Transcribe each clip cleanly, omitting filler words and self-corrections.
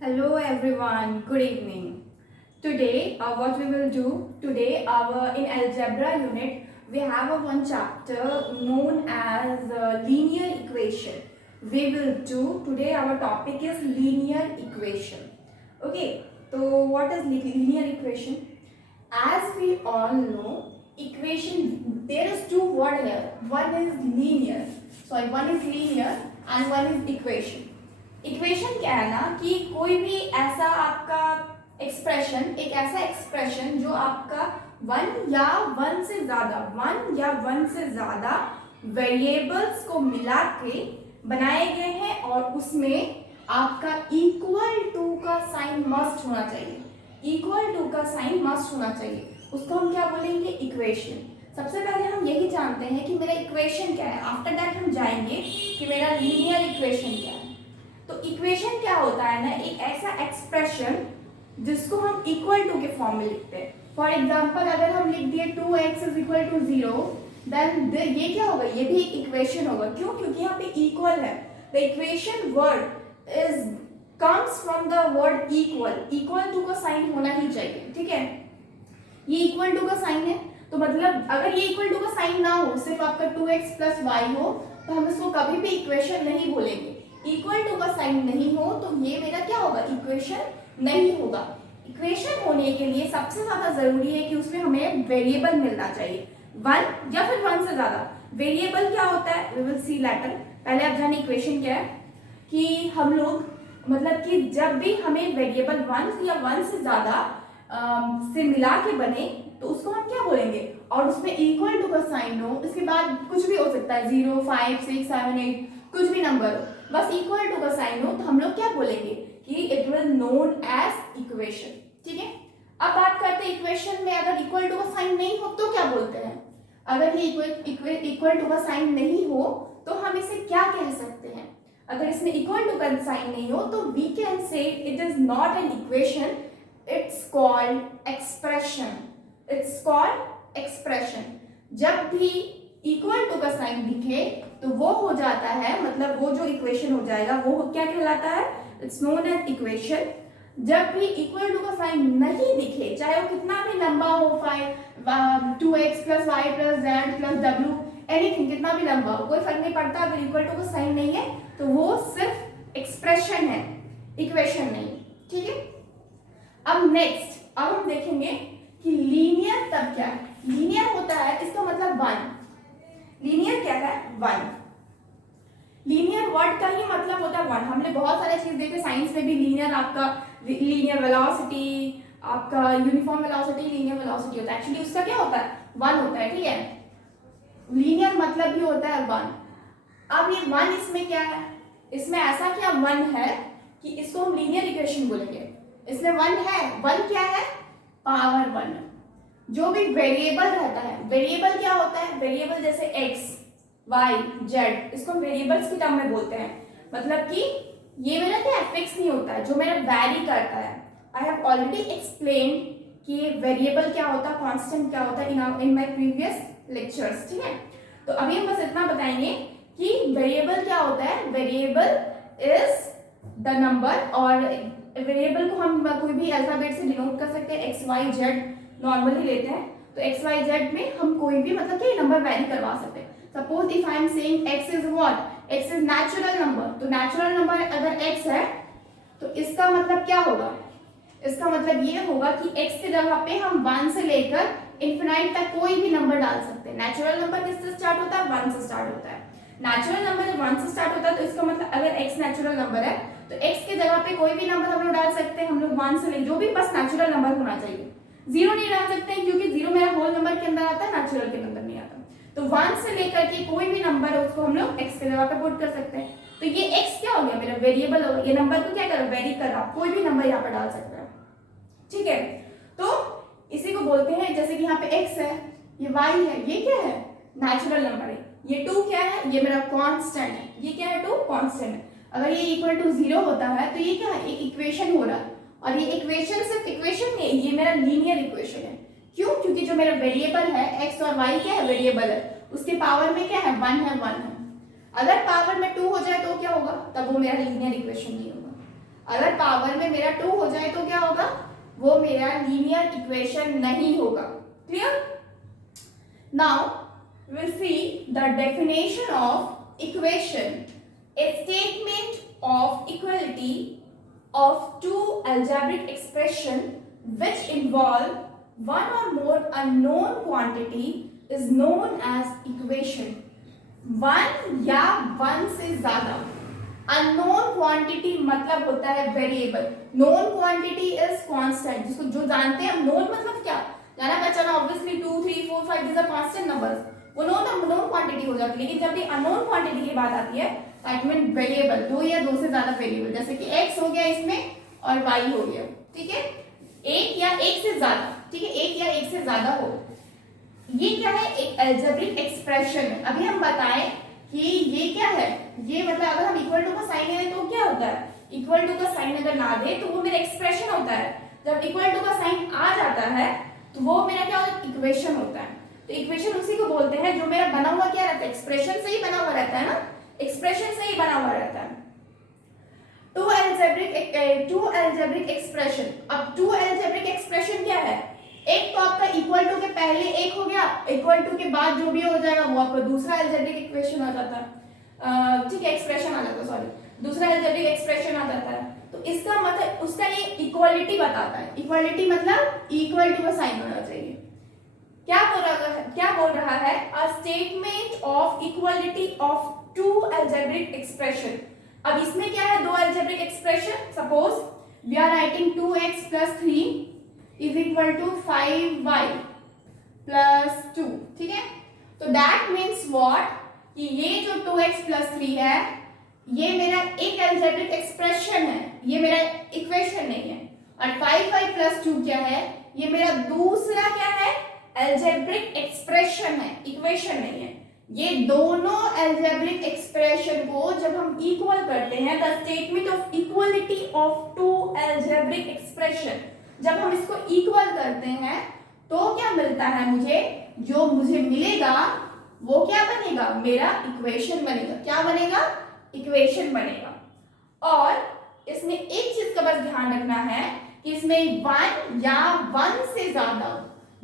Hello everyone, good evening. Today, what we will do today, our in algebra unit, we have a one chapter known as linear equation. We will do today. Our topic is linear equation. Okay, so what is linear equation? As we all know, equation there is two words here. One is linear, and one is equation. Equation क्या है ना कि कोई भी ऐसा आपका expression, एक ऐसा एक्सप्रेशन जो आपका वन या वन से ज्यादा वेरिएबल्स को मिला के बनाए गए हैं और उसमें आपका इक्वल टू का साइन मस्ट होना चाहिए। इक्वल टू का साइन मस्ट होना चाहिए, उसको हम क्या बोलेंगे? इक्वेशन। सबसे पहले हम यही जानते हैं कि मेरा इक्वेशन क्या है, आफ्टर दैट हम जाएंगे कि मेरा लीनियर इक्वेशन क्या है। तो इक्वेशन क्या होता है ना, एक ऐसा एक्सप्रेशन जिसको हम इक्वल टू के फॉर्म में लिखते हैं। फॉर एग्जांपल अगर हम लिख दिए 2x is equal to 0, then ये क्या होगा? ये भी एक इक्वेशन होगा। क्यों? क्योंकि यहाँ पे इक्वल है। The equation word is comes from the word equal. Equal to का साइन होना ही चाहिए, ठीक है। ये इक्वल टू का साइन है, तो मतलब अगर ये इक्वल टू का साइन ना हो, सिर्फ आपका 2x प्लस y हो, तो हम इसको कभी भी इक्वेशन नहीं बोलेंगे। इक्वल टू का साइन नहीं हो तो ये मेरा क्या होगा? इक्वेशन नहीं होगा। इक्वेशन होने के लिए सबसे ज्यादा जरूरी है कि उसमें हमें वेरिएबल मिलना चाहिए, वन या फिर वन से ज्यादा। वेरिएबल क्या होता है? We will see later. पहले आप जाने इक्वेशन क्या है कि हम लोग मतलब कि जब भी हमें वेरिएबल वन या वन से ज्यादा से मिला के बने तो उसको हम क्या बोलेंगे? और उसमें इक्वल टू का साइन हो, इसके बाद कुछ भी हो सकता है, 0, 5, 6, 7, 8, कुछ भी नंबर हो, बस इक्वल टू का साइन हो, तो हम लोग क्या बोलेंगे कि it will known as equation, ठीक है। अब बात करते हैं इक्वेशन में अगर इक्वल टू का साइन नहीं हो तो क्या बोलते हैं? अगर ये इक्वल टू का साइन नहीं हो तो हम इसे क्या कह सकते हैं? अगर इसमें इक्वल टू का साइन नहीं हो तो we can say it is not an equation, it's called expression. It's called expression. जब भी इक्वल टू का साइन दिखे तो वो हो जाता है, मतलब वो जो इक्वेशन हो जाएगा वो क्या कहलाता है? It's known as equation. जब भी इक्वल टू का साइन नहीं दिखे, चाहे वो कितना भी लंबा हो, 2x plus y plus z plus डब्ल्यू, एनीथिंग, कितना भी लंबा हो, कोई फर्क नहीं पड़ता। अगर इक्वल टू का साइन नहीं है तो वो सिर्फ एक्सप्रेशन है, इक्वेशन नहीं, ठीक है। अब नेक्स्ट अब हम देखेंगे कि लीनियर तब क्या है। लीनियर होता है, इसका मतलब वन। लीनियर क्या है? वन। लीनियर वर्ड का ही मतलब होता है वन। हमने बहुत सारे चीज देखे साइंस में भी। लीनियर आपका लीनियर वेलोसिटी, आपका यूनिफॉर्म वेलोसिटी, लीनियर वेलोसिटी होता है। एक्चुअली उसका क्या होता है? वन होता है, ठीक है। लीनियर मतलब भी होता है वन। अब ये वन इसमें क्या है? इसमें ऐसा क्या वन है कि इसको हम लीनियर इक्वेशन बोलेंगे। इसमें वन है। वन क्या है? Power one. जो भी वेरिएबल रहता है, वेरिएबल क्या होता है? वेरिएबल जैसे x, y, z, इसको वेरिएबल्स की टर्म में बोलते हैं। मतलब कि ये मेरा क्या है? फिक्स नहीं होता है, जो मेरा वैरी करता है। आई हैव ऑलरेडी एक्सप्लेन कि वेरिएबल क्या होता है, कांस्टेंट क्या होता है इन माय प्रीवियस लेक्चर्स, ठीक है। तो अभी हम बस इतना बताएंगे कि वेरिएबल क्या होता है। वेरिएबल इज द नंबर, और वेरिएबल को हम कोई भी अल्फाबेट से डिनोट कर सकते हैं। x, y, z नॉर्मली लेते हैं, तो x, y, z में हम कोई भी मतलब कि नंबर वैरी करवा सकते हैं। Suppose if I am saying x is what? x is natural number. तो नेचुरल नंबर अगर x है तो इसका मतलब क्या होगा? इसका मतलब ये होगा कि x की जगह पे हम 1 से लेकर इनफिनाइट तक कोई भी नंबर डाल सकते हैं। नेचुरल नंबर किससे स्टार्ट होता है? 1 से स्टार्ट होता है। नेचुरल नंबर जब 1 से स्टार्ट होता है तो इसका मतलब अगर x नेचुरल नंबर है तो x की जगह पे कोई भी नंबर हम लोग डाल सकते हैं। हम लोग 1 से ले, जो भी बस नेचुरल नंबर होना चाहिए। 0 नहीं डाल सकते हैं क्योंकि 0 मेरा होल नंबर के अंदर आता है, नेचुरल के अंदर नहीं आता। तो 1 से लेकर के कोई भी नंबर है उसको हम लोग x के जगह पे पुट कर सकते हैं। तो ये x क्या हो गया? मेरा वेरिएबल हो गया। ये नंबर को क्या करो? वेरी कर रहा, कोई भी नंबर यहाँ पे डाल सकते हैं, ठीक है। तो इसी को बोलते हैं, जैसे कि यहाँ पे x है, ये y है, ये क्या है? नेचुरल नंबर है। ये 2 क्या है? ये मेरा कांस्टेंट है। ये क्या है? 2 कांस्टेंट है। अगर ये इक्वल टू 0 होता है तो ये क्या है? एक इक्वेशन हो रहा है, और ये इक्वेशन सिर्फ इक्वेशन नहीं, ये मेरा लीनियर इक्वेशन है। क्यों? क्योंकि जो मेरा वेरिएबल है x और y क्या है? वेरिएबल है, उसके पावर में क्या है? 1 है, 1 है। अगर पावर में 2 हो जाए तो क्या होगा? तब वो मेरा लीनियर इक्वेशन नहीं होगा। अगर पावर में मेरा 2 हो जाए तो क्या होगा, वो मेरा लीनियर इक्वेशन नहीं होगा। Clear? Now we'll see the definition of equation, a statement of equality of two algebraic expression which involve one or more unknown quantity is known as equation। One या वन से ज्यादा unknown quantity मतलब होता है variable, known quantity is constant, जिसको जो जानते हैं हम। नोन मतलब क्या, जाना पहचाना, obviously 2 3 4 5 these are constant numbers, वो नोन क्वांटिटी हो जाती है। लेकिन जब भी अननोन क्वांटिटी की बात आती है दैट मीन वेरिएबल, दो या दो से ज्यादा वेरिएबल, जैसे कि x हो गया इसमें और y हो गया, ठीक है, एक या एक से ज्यादा, ठीक है, एक या एक से ज्यादा हो। ये क्या है, एक अलजेब्रिक एक्सप्रेशन है। अभी हम बताएं कि ये क्या है, ये मतलब अगर हम इक्वल टू का साइन दें तो क्या होता है, इक्वल टू का साइन अगर ना दे तो वो मेरा एक्सप्रेशन होता है। जब इक्वल टू का साइन आ जाता है तो वो मेरा क्या होता है, इक्वेशन होता है। तो इक्वेशन उसी को बोलते हैं जो मेरा बना हुआ क्या रहता है, एक्सप्रेशन से ही बना हुआ रहता है ना, एक्सप्रेशन से ही बना हुआ रहता है। Two algebraic expression. अब टू अलजेब्रिक एक्सप्रेशन क्या है, एक तो आपका इक्वल टू के पहले एक हो गया, इक्वल टू के बाद जो भी हो जाएगा वो आपका दूसरा अलजेब्रिक इक्वेशन आ जाता है, ठीक है, एक्सप्रेशन आ जाता है, सॉरी, दूसरा अलजेब्रिक एक्सप्रेशन आ जाता है। तो इसका मतलब उसका ये इक्वालिटी बताता है। इक्वालिटी मतलब इक्वल टू का साइन होना चाहिए। क्या बोल रहा है, a statement of equality of two algebraic expression. अब इसमें क्या है, दो algebraic expression, suppose we are writing 2x + 3 is equal to 5y + 2, ठीक है। तो दैट मीन्स व्हाट, कि ये जो 2x + 3 है ये मेरा एक अलजेब्रिक एक्सप्रेशन है, ये मेरा इक्वेशन नहीं है। और 5y + 2 क्या है, ये मेरा दूसरा क्या है, अलजेब्रिक एक्सप्रेशन है, इक्वेशन नहीं है। ये दोनों अलजेब्रिक एक्सप्रेशन को जब हम इक्वल करते हैं, the statement of equality of two algebraic expression, जब हम इसको इक्वल करते हैं तो क्या मिलता है मुझे, जो मुझे मिलेगा वो क्या बनेगा, मेरा इक्वेशन बनेगा। क्या बनेगा, इक्वेशन बनेगा। और इसमें एक चीज का बस ध्यान रखना है कि इसमें वन या वन से ज्यादा,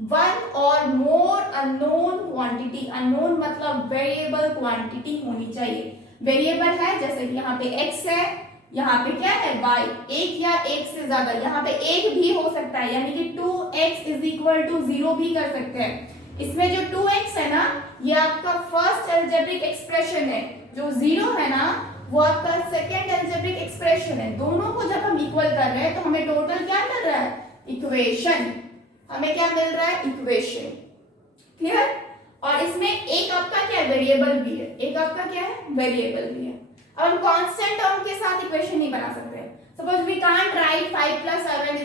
वन और मोर अननोन क्वांटिटी, अननोन मतलब वेरिएबल क्वांटिटी होनी चाहिए। वेरिएबल है जैसे कि यहाँ पे x है, यहाँ पे क्या है y, एक या एक से ज्यादा, यहाँ पे एक भी हो सकता है, यानी कि 2x = 0 भी कर सकते हैं। इसमें जो 2x है ना, ये आपका फर्स्ट अलजेब्रिक एक्सप्रेशन है, जो 0 है ना वो आपका सेकेंड अलजेब्रिक एक्सप्रेशन है। दोनों को जब हम इक्वल कर रहे हैं तो हमें टोटल क्या मिल रहा है, इक्वेशन। हमें क्या मिल रहा है, इक्वेशन। क्लियर? और इसमें एक आपका क्या है, वेरिएबल भी है, एक आपका क्या है, वेरिएबल भी है। अब हम कांस्टेंट टर्म के साथ इक्वेशन नहीं बना सकते। Suppose we can't write 5 + 7 =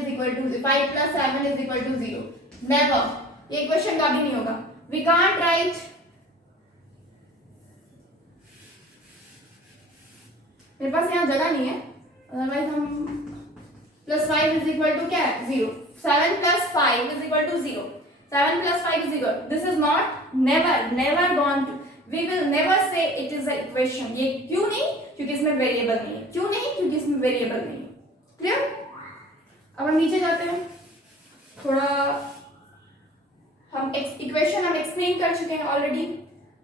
0, never, ये इक्वेशन का भी नहीं होगा। वी कांट राइट, मेरे पास यहाँ जगह नहीं है, अदरवाइज हम +5 = क्या है, 0, 7 + 5 = 0, 7 + 5 is equal, this is not, never gone to, we will never say it is an equation। ये क्यों नहीं, क्योंकि इसमें वेरिएबल नहीं है। क्यों नहीं, क्योंकि इसमें वेरिएबल नहीं है। क्लियर? अब हम नीचे जाते हैं, थोड़ा हम इक्वेशन हम एक्सप्लेन कर चुके हैं already.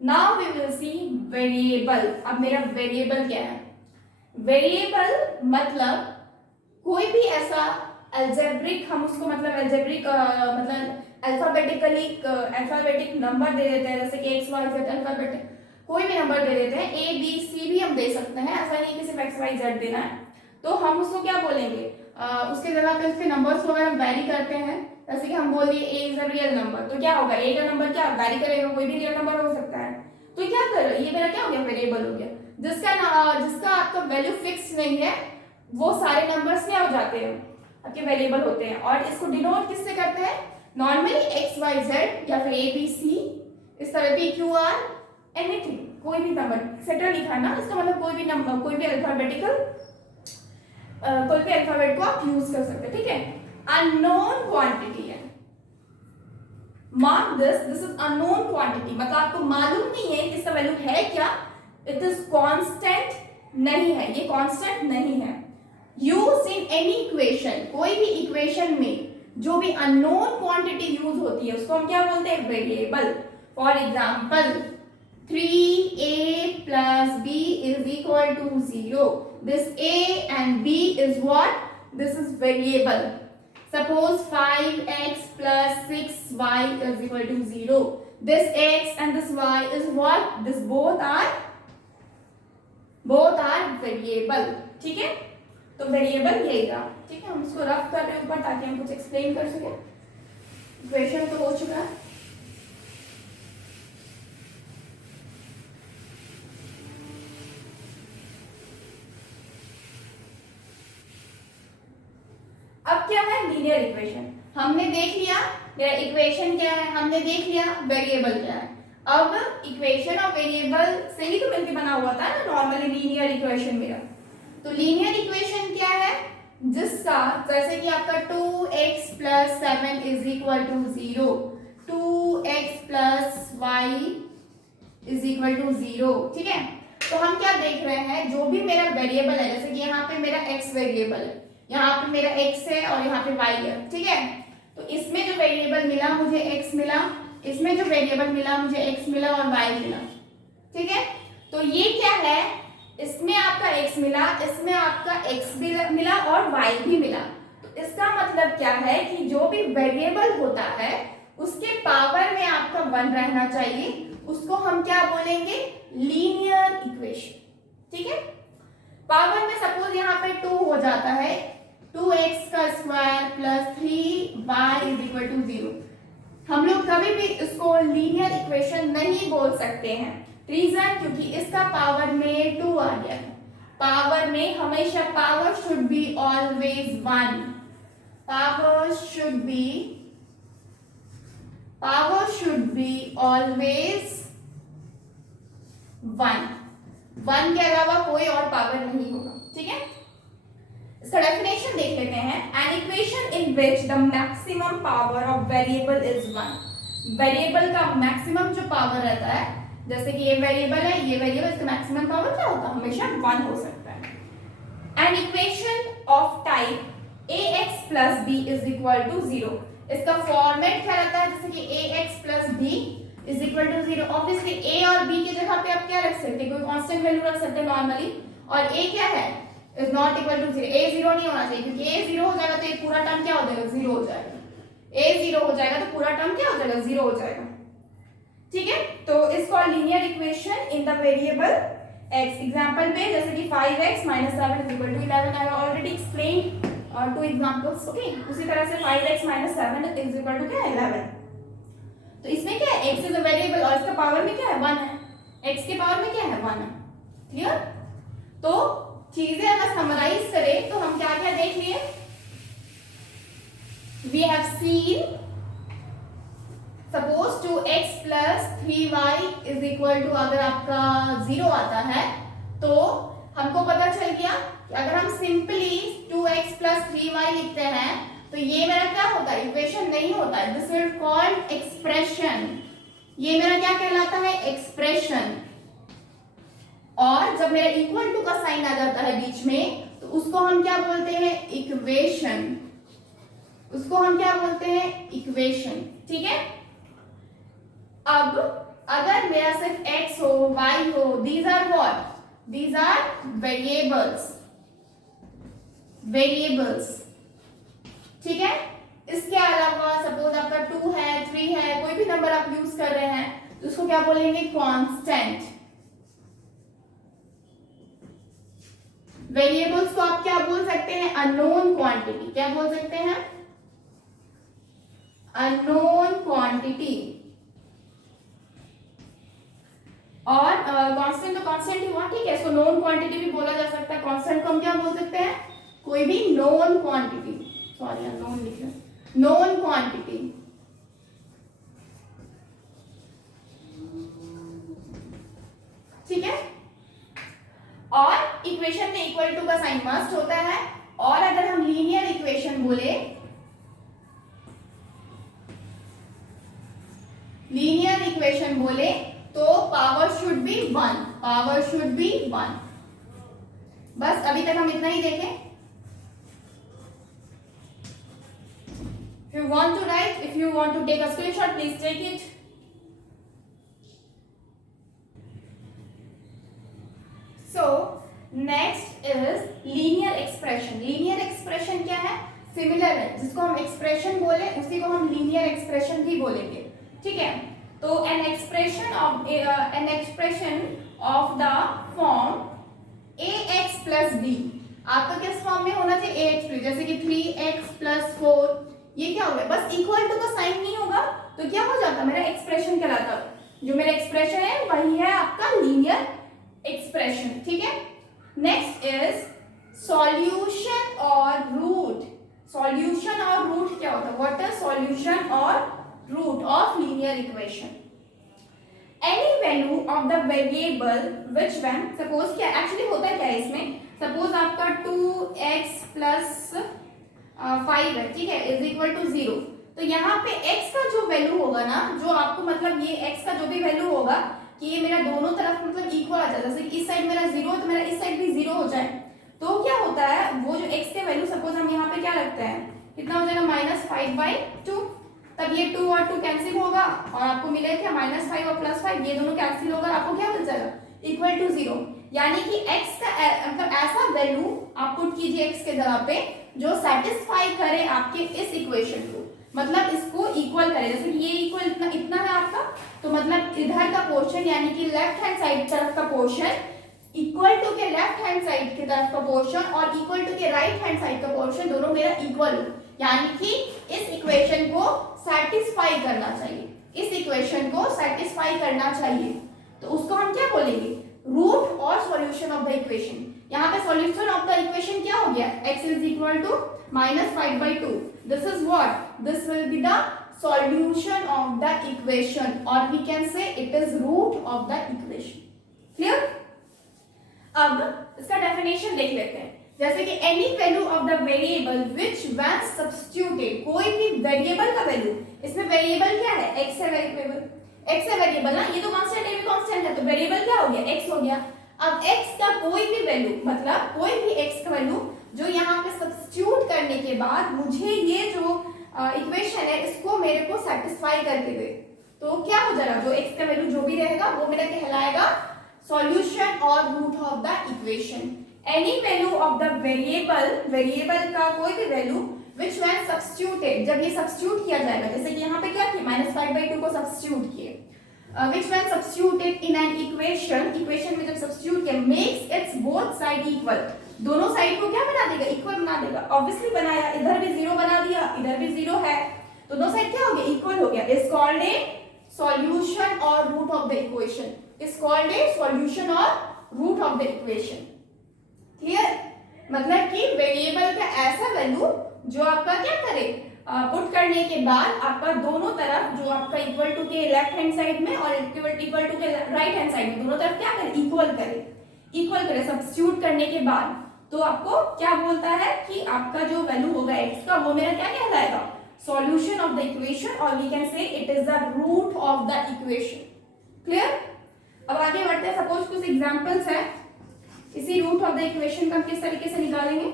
Now we will see variable. अब मेरा वेरिएबल क्या है, वेरिएबल मतलब कोई भी ऐसा अलजेब्रिक, हम उसको मतलब अलजेब्रिक मतलब अल्फाबेटिक नंबर दे देते हैं, जैसे कि x y z अल्फाबेटिक कोई भी नंबर दे देते हैं, a b c भी हम दे सकते हैं, ऐसा नहीं कि सिर्फ x y z देना है। तो हम उसको क्या बोलेंगे, उसके जगह पे उसके नंबर्स को अगर हम वैरी करते हैं, जैसे कि हम बोल दिए a is a real number, तो क्या होगा, a का नंबर क्या वैरी करेगा, कोई भी रियल नंबर हो सकता है। तो क्या कर, ये मेरा क्या हो गया, वेरिएबल हो गया। जिसका आपका वैल्यू फिक्स नहीं है वो सारे नंबर्स क्या हो जाते हैं, आपके वेरिएबल होते हैं। और इसको डिनोट किससे करते हैं, नॉर्मली x y z या फिर a b c, इस तरह p q r एनीथिंग, कोई भी नंबर एक्सेट्रा लिखा ना, इसका मतलब कोई भी नंबर, कोई भी अल्फाबेट को आप यूज कर सकते हैं। ठीक है, अननोन क्वांटिटी है, mark this is unknown quantity, मतलब आपको मालूम नहीं है कि इसका वैल्यू है क्या, इट इज कांस्टेंट नहीं है, ये कांस्टेंट नहीं है। यूज इन एनी इक्वेशन, कोई भी इक्वेशन में जो भी अननोन क्वांटिटी यूज होती है उसको हम क्या बोलते हैं, variable. For example 3a plus b is equal to 0. This a and b is what? This is variable. Suppose 5x plus 6y is equal to 0. This x and this y is what? This both are variable. ठीक है, तो variable यही रहा। ठीक है, हम इसको rough कर रहे हैं ऊपर ताकि हम कुछ एक्सप्लेन कर सके। इक्वेशन तो हो चुका है। अब क्या है, लीनियर इक्वेशन। हमने देख लिया मेरा इक्वेशन क्या है, हमने देख लिया वेरिएबल क्या है। अब इक्वेशन और वेरिएबल से ही तो मिलकर बना हुआ था ना नॉर्मली लीनियर इक्वेशन मेरा। तो लीनियर इक्वेशन क्या है, जिसका जैसे कि आपका 2x plus 7 is equal to 0, 2x plus y is equal to 0। ठीक है, तो हम क्या देख रहे हैं, जो भी मेरा वेरिएबल है, जैसे कि यहाँ पे मेरा x वेरिएबल है, यहाँ पे मेरा x है और यहाँ पे y है। ठीक है, तो इसमें जो वेरिएबल मिला मुझे x मिला, इसमें जो वेरिएबल मिला मुझे x मिला और y मिला। ठीक है, तो ये क्या है, इसमें आपका x मिला, इसमें आपका x भी मिला और y भी मिला। तो इसका मतलब क्या है कि जो भी वेरिएबल होता है उसके पावर में आपका 1 रहना चाहिए, उसको हम क्या बोलेंगे, लीनियर इक्वेशन। ठीक है, पावर में सपोज यहाँ पे 2 हो जाता है, 2x का square plus 3y is equal to 0। हम लोग कभी भी इसको लीनियर इक्वेशन नहीं बोल सकते हैं। रीजन, क्योंकि इसका पावर में 2 आ गया है। पावर में हमेशा power should be always 1, power should be always 1 के अलावा कोई और पावर नहीं होगा। ठीक है, इसका डेफिनेशन देख लेते हैं। An equation in which the maximum power of variable is 1। Variable का मैक्सिमम जो पावर रहता है, जैसे कि ये वेरिएबल है, ये वेरिएबल, इसका मैक्सिमम पावर क्या होता है, हमेशा 1 हो सकता है। An equation of type ax plus b is equal to 0। इसका फॉर्मेट क्या रहता है, जैसे कि ax plus b is equal to 0। Obviously a और b की जगह पे आप क्या रख सकते हैं, कोई कांस्टेंट वैल्यू रख सकते हैं नॉर्मली, और a क्या है, is not equal to 0। a 0 नहीं होना चाहिए, क्योंकि a 0 हो जाएगा तो ये पूरा टर्म क्या हो जाएगा, 0 हो जाएगा। a 0 हो जाएगा तो पूरा टर्म क्या हो जाएगा, 0 हो जाएगा। ठीक है, तो इसको linear equation in the variable x। Example पे जैसे कि 5x - 7 = 11, I have already explained 2 examples. Okay, उसी तरह से 5x - 7 = क्या है, 11। तो इसमें क्या है, x इज अ वेरिएबल और इसका पावर में क्या है, 1 है। x के पावर में क्या है, 1 है। क्लियर? तो चीजें अगर समराइज करें तो हम क्या क्या देख लिए, we have seen suppose 2x plus 3y is equal to, अगर आपका 0 आता है तो हमको पता चल गया कि अगर हम सिंपली 2x plus 3y लिखते हैं तो ये मेरा क्या होता है, इक्वेशन नहीं होता है। This will called expression. ये मेरा क्या कहलाता है, एक्सप्रेशन। और जब मेरा इक्वल टू का साइन आ जाता है बीच में तो उसको हम क्या बोलते हैं, इक्वेशन। उसको हम क्या बोलते हैं, इक्वेशन। ठीक है, अब अगर मेरा सिर्फ x हो, y हो, these are what? These are variables। ठीक है, इसके अलावा सपोज आपका 2 है, 3 है, कोई भी नंबर आप यूज कर रहे हैं तो उसको क्या बोलेंगे, कांस्टेंट। वेरिएबल्स को आप क्या बोल सकते हैं, अननोन क्वांटिटी। क्या बोल सकते हैं, अननोन क्वांटिटी। और कांस्टेंट तो कांस्टेंट ही हुआ। ठीक है, इसको नोन क्वांटिटी भी बोला जा सकता है। कांस्टेंट को हम क्या बोल सकते हैं, कोई भी नोन क्वांटिटी, सॉरी नोन लिख रहे, नोन क्वांटिटी। ठीक है, और इक्वेशन में इक्वल टू का साइन मस्ट होता है। और अगर हम लीनियर इक्वेशन बोले, लीनियर इक्वेशन बोले तो power should be 1, power should be 1। बस अभी तक हम इतना ही देखें। if you want to take a screenshot, please take it. So next is linear expression. Linear expression क्या है? सिमिलर है, जिसको हम एक्सप्रेशन बोले उसी को हम लीनियर एक्सप्रेशन भी बोलेंगे, ठीक है। तो an expression of the form ax plus b, आपका किस फॉर्म में होना चाहिए? ax प्लस, जैसे कि 3x प्लस 4, ये क्या हो गया? बस इक्वल टू का साइन नहीं होगा तो क्या हो जाता? मेरा एक्सप्रेशन कहलाता। जो मेरा एक्सप्रेशन है वही है आपका लीनियर एक्सप्रेशन, ठीक है। नेक्स्ट इज सॉल्यूशन और रूट। सॉल्यूशन और रूट क्या होता है? व्हाट इज सॉल्यूशन और root of linear equation? Any value of the variable which when, suppose क्या एक्चुअली होता है क्या है इसमें, सपोज आपका 2x प्लस 5 है, ठीक है, इज इक्वल टू 0। तो यहाँ पे x का जो वैल्यू होगा ना, जो आपको मतलब ये x का जो भी वैल्यू होगा कि ये मेरा दोनों तरफ मतलब इक्वल आ जाए, जैसे इस साइड मेरा 0 है तो मेरा इस साइड भी 0 हो जाए, तो क्या होता है वो जो x के वैल्यू सपोज हम यहाँ पे क्या रखते हैं, कितना हो जाएगा? -5/2। तब ये 2 और 2 कैंसिल होगा और आपको मिलेगा क्या? -5 और +5, ये दोनों कैंसिल होगा, आपको क्या मिल जाएगा? Equal to 0। यानी कि x का मतलब ऐसा वैल्यू आप पुट कीजिए x के जगह पे जो सेटिस्फाई करे आपके इस इक्वेशन को, मतलब इसको इक्वल करे। जैसे कि ये इक्वल इतना है आपका, तो मतलब इधर का पोर्शन यानी कि लेफ्ट हैंड साइड तरफ का पोर्शन इक्वल टू के लेफ्ट हैंड साइड की तरफ का पोर्शन और इक्वल टू के राइट हैंड साइड का पोर्शन दोनों मेरा इक्वल हो, यानी कि इस इक्वेशन को सेटिस्फाई करना चाहिए, इस इक्वेशन को सेटिस्फाई करना चाहिए, तो उसको हम क्या बोलेंगे? रूट और सॉल्यूशन ऑफ द इक्वेशन। यहाँ पे सॉल्यूशन ऑफ द इक्वेशन क्या हो गया? x is equal to -5/2। This is what? This will be the solution of the equation, और we can say it is root of the equation. Clear? अब इसका definition देख लेते हैं। जैसे कि any value of the variable which when substituted, कोई भी वेरिएबल का वैल्यू, इसमें वेरिएबल क्या है? x है वेरिएबल, x है वेरिएबल ना, ये तो कांस्टेंट है, ये भी कांस्टेंट है, तो वेरिएबल क्या हो गया? x हो गया। अब x का कोई भी वैल्यू, मतलब कोई भी x का वैल्यू जो यहाँ पे सब्स्टिट्यूट करने के बाद मुझे ये जो इक्वेशन है इसको मेरे को सेटिस्फाई करके दे, तो क्या हो जाएगा? जो x का वैल्यू जो भी रहेगा वो मेरा कहलाएगा सॉल्यूशन और root of the equation. Any value of the variable, variable का कोई भी वैल्यू which when substituted, जब ये सब्स्टिट्यूट किया जाएगा, जैसे कि यहाँ पे क्या किया? -5/2 को सब्स्टिट्यूट किए, which when substituted in an equation, equation में जब सब्स्टिट्यूट किया, makes its both side equal, दोनों साइड को क्या बना देगा? इक्वल बना देगा। ऑब्वियसली बनाया, इधर भी 0 बना दिया, इधर भी 0 है, तो दोनों साइड क्या हो गया? इक्वल हो गया। इज कॉल्ड ए सॉल्यूशन और root of the equation, is called a solution और root of the equation. Clear? मतलब कि वेरिएबल का ऐसा वैल्यू जो आपका क्या करे? पुट करने के बाद आपका दोनों तरफ जो आपका इक्वल टू के लेफ्ट हैंड साइड में और इक्वल टू के राइट हैंड साइड में, दोनों तरफ क्या करे? इक्वल करे, इक्वल करे सब्स्टिट्यूट करने के बाद, तो आपको क्या बोलता है कि आपका जो वैल्यू होगा x का वो मेरा क्या कहलाएगा? सॉल्यूशन ऑफ द इक्वेशन, और we can say it is the root of the equation. Clear? अब आगे बढ़ते हैं। सपोज कुछ एग्जांपल्स है, इसी रूट ऑफ द इक्वेशन का किस तरीके से निकालेंगे?